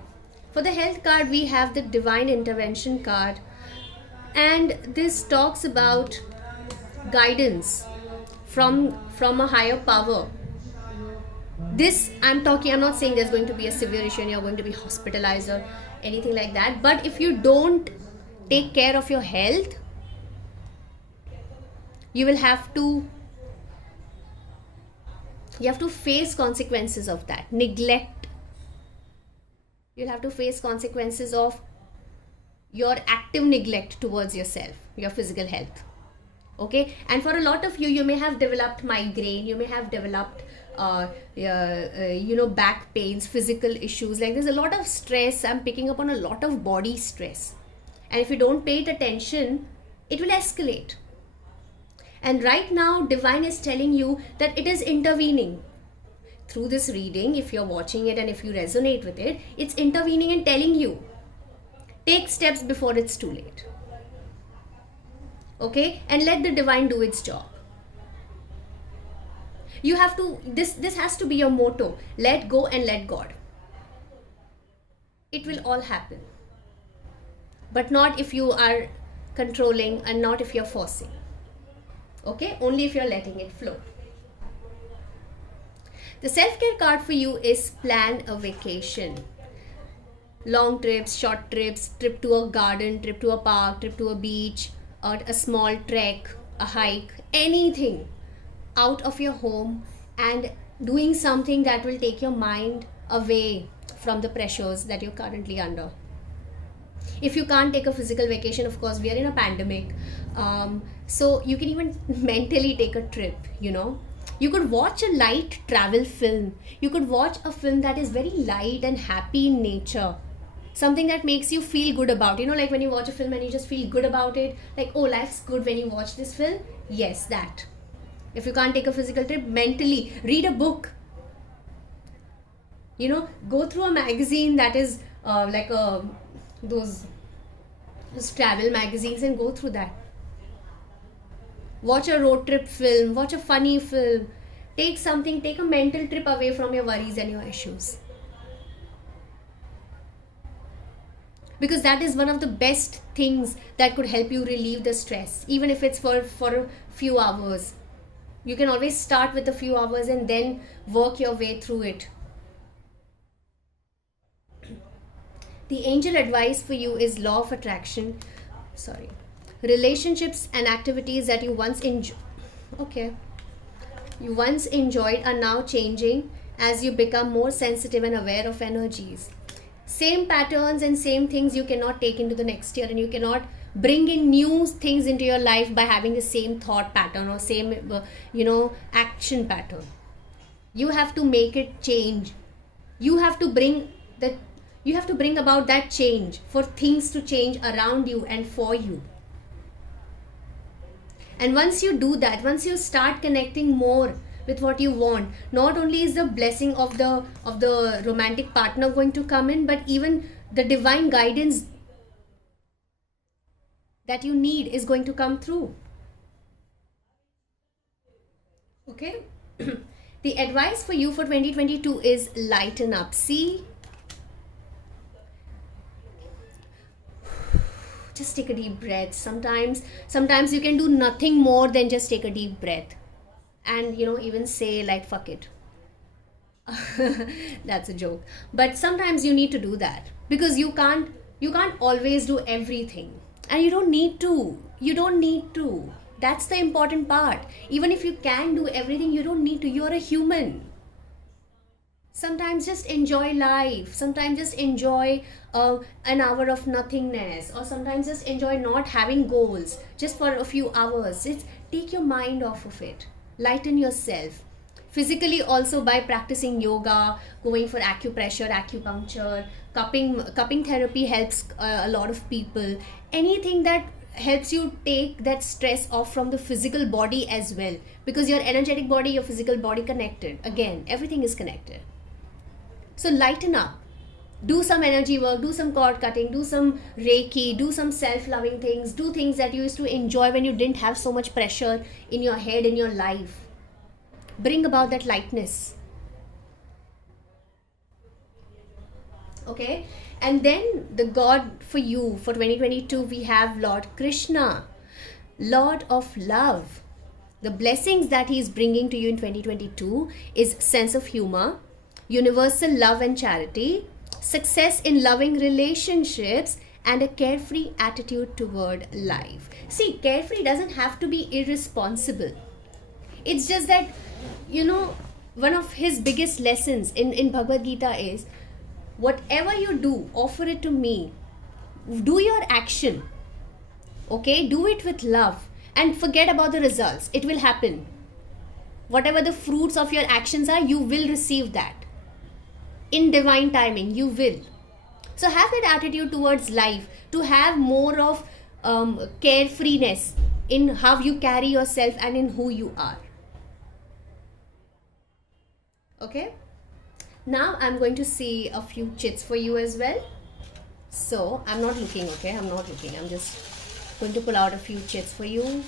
For the health card, we have the divine intervention card, and this talks about guidance from a higher power. This I'm not saying there's going to be a severe issue and you're going to be hospitalized or anything like that, but if you don't take care of your health, you have to face consequences of that neglect. You'll have to face consequences of your active neglect towards yourself, your physical health. Okay? And for a lot of you, you may have developed migraine, you may have developed back pains, physical issues. Like, there's a lot of stress. I'm picking up on a lot of body stress, and if you don't pay it attention, it will escalate. And right now, divine is telling you that it is intervening through this reading. If you're watching it and if you resonate with it, it's intervening and telling you, take steps before it's too late. Okay? And let the divine do its job. You have to, this has to be your motto. Let go and let God. It will all happen. But not if you are controlling and not if you're forcing. Okay? Only if you're letting it flow. The self-care card for you is plan a vacation. Long trips, short trips, trip to a garden, trip to a park, trip to a beach, or a small trek, a hike, anything out of your home, and doing something that will take your mind away from the pressures that you're currently under. If you can't take a physical vacation, of course, we are in a pandemic, so you can even mentally take a trip, You could watch a light travel film. You could watch a film that is very light and happy in nature. Something that makes you feel good about, like when you watch a film and you just feel good about it, like, oh, life's good when you watch this film. Yes, that. If you can't take a physical trip, mentally read a book. Go through a magazine that is those travel magazines, and go through that. Watch a road trip film, watch a funny film. Take a mental trip away from your worries and your issues. Because that is one of the best things that could help you relieve the stress, even if it's for a few hours. You can always start with a few hours and then work your way through it. The angel advice for you is law of attraction. Relationships and activities that you once enjoyed are now changing as you become more sensitive and aware of energies. Same patterns and same things you cannot take into the next year, and you cannot bring in new things into your life by having the same thought pattern or same action pattern. You have to make it change. You have to bring about that change, for things to change around you and for you. And once you do that, once you start connecting more with what you want, not only is the blessing of the romantic partner going to come in, but even the divine guidance that you need is going to come through. Okay? The advice for you for 2022 is lighten up. See? Just take a deep breath. Sometimes you can do nothing more than just take a deep breath. And, even say like, fuck it. That's a joke. But sometimes you need to do that. Because you can't always do everything. And you don't need to. That's the important part. Even if you can do everything, you don't need to. You're a human. Sometimes just enjoy life. Sometimes just enjoy an hour of nothingness. Or sometimes just enjoy not having goals. Just for a few hours. Take your mind off of it. Lighten yourself. physically also by practicing yoga, going for acupressure, acupuncture, cupping therapy helps a lot of people. Anything that helps you take that stress off from the physical body as well, because your energetic body, your physical body connected, again everything is connected. So lighten up, do some energy work, do some cord cutting, do some reiki, do some self-loving things, do things that you used to enjoy when you didn't have so much pressure in your head, in your life. Bring about that lightness. Okay, and then the god for you for 2022, we have Lord Krishna, Lord of love. The blessings that he is bringing to you in 2022 is sense of humor, universal love and charity, success in loving relationships, and a carefree attitude toward life. See, carefree doesn't have to be irresponsible. It's just that, one of his biggest lessons in Bhagavad Gita is, whatever you do, offer it to me. Do your action. Okay? Do it with love and forget about the results. It will happen. Whatever the fruits of your actions are, you will receive that. In divine timing, you will. So have that attitude towards life, to have more of carefreeness in how you carry yourself and in who you are. Okay? Now I'm going to see a few chits for you as well. So I'm not looking, okay? I'm not looking. I'm just going to pull out a few chits for you.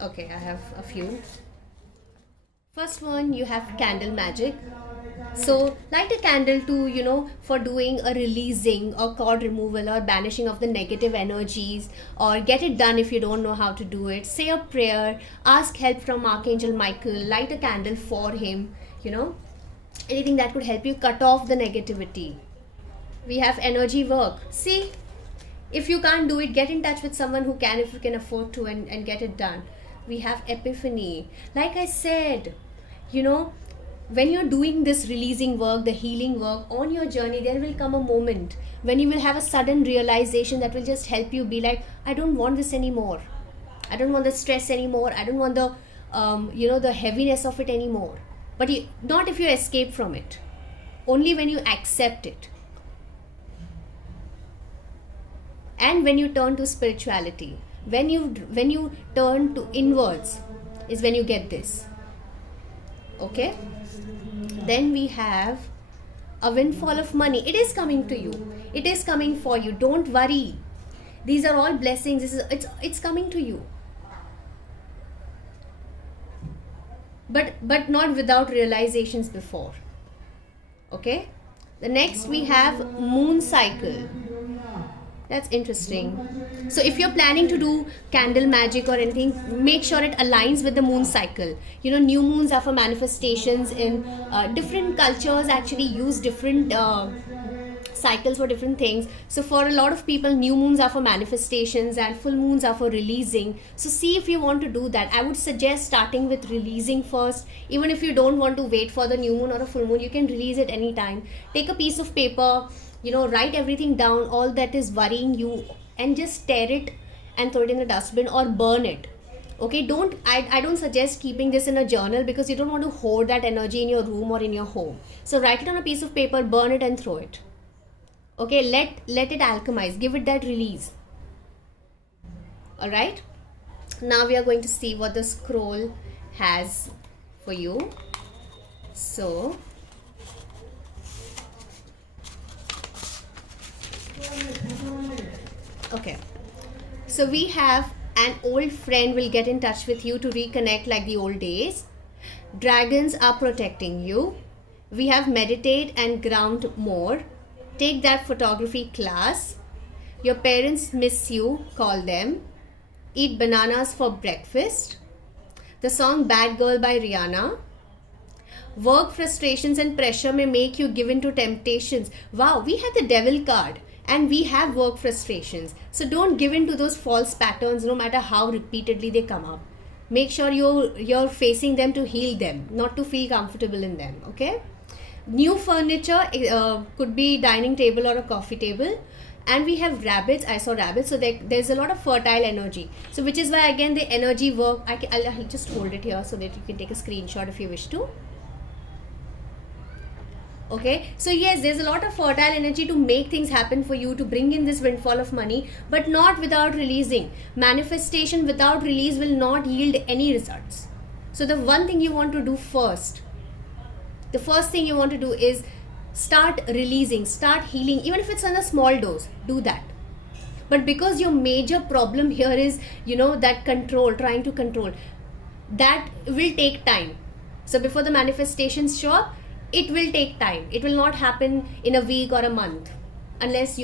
Okay, I have a few. First one, you have candle magic. So light a candle to, for doing a releasing or cord removal or banishing of the negative energies, or get it done if you don't know how to do it. Say a prayer, ask help from Archangel Michael, light a candle for him, anything that could help you cut off the negativity. We have energy work. See, if you can't do it, get in touch with someone who can, if you can afford to, and get it done. We have epiphany. Like I said, when you're doing this releasing work, the healing work on your journey, there will come a moment when you will have a sudden realization that will just help you be like, I don't want this anymore. I don't want the stress anymore. I don't want the, the heaviness of it anymore. But not if you escape from it. Only when you accept it. And when you turn to spirituality. When you turn to inwards is when you get this. Okay? Then we have a windfall of money. It is coming to you. It is coming for you. Don't worry. These are all blessings. It's coming to you. But not without realizations before. Okay? The next we have moon cycle. That's interesting. So if you're planning to do candle magic or anything, make sure it aligns with the moon cycle. New moons are for manifestations. In different cultures actually use different cycles for different things. So for a lot of people, new moons are for manifestations and full moons are for releasing. So see if you want to do that. I would suggest starting with releasing first. Even if you don't want to wait for the new moon or a full moon, you can release it anytime. Take a piece of paper, write everything down, all that is worrying you, and just tear it and throw it in the dustbin or burn it. Okay, I don't suggest keeping this in a journal, because you don't want to hoard that energy in your room or in your home. So write it on a piece of paper, burn it and throw it. Okay, let it alchemize, give it that release. Alright, now we are going to see what the scroll has for you. So okay, so we have an old friend will get in touch with you to reconnect like the old days. Dragons are protecting you. We have meditate and ground more. Take that photography class. Your parents miss you, call them. Eat bananas for breakfast. The song Bad Girl by Rihanna. Work frustrations and pressure may make you give in to temptations. Wow, we had the devil card. And we have work frustrations. So don't give in to those false patterns, no matter how repeatedly they come up. Make sure you're facing them to heal them, not to feel comfortable in them. Okay? New furniture, could be dining table or a coffee table. And we have rabbits. I saw rabbits, so there's a lot of fertile energy. So which is why again the energy work. I'll just hold it here so that you can take a screenshot if you wish to. Okay, so yes, there's a lot of fertile energy to make things happen for you, to bring in this windfall of money, but not without releasing. Manifestation without release will not yield any results. So the one thing you want to do first, the first thing you want to do is start releasing, start healing. Even if it's on a small dose, do that. But because your major problem here is, that control, trying to control, that will take time. So before the manifestations show up, it will take time. It will not happen in a week or a month unless you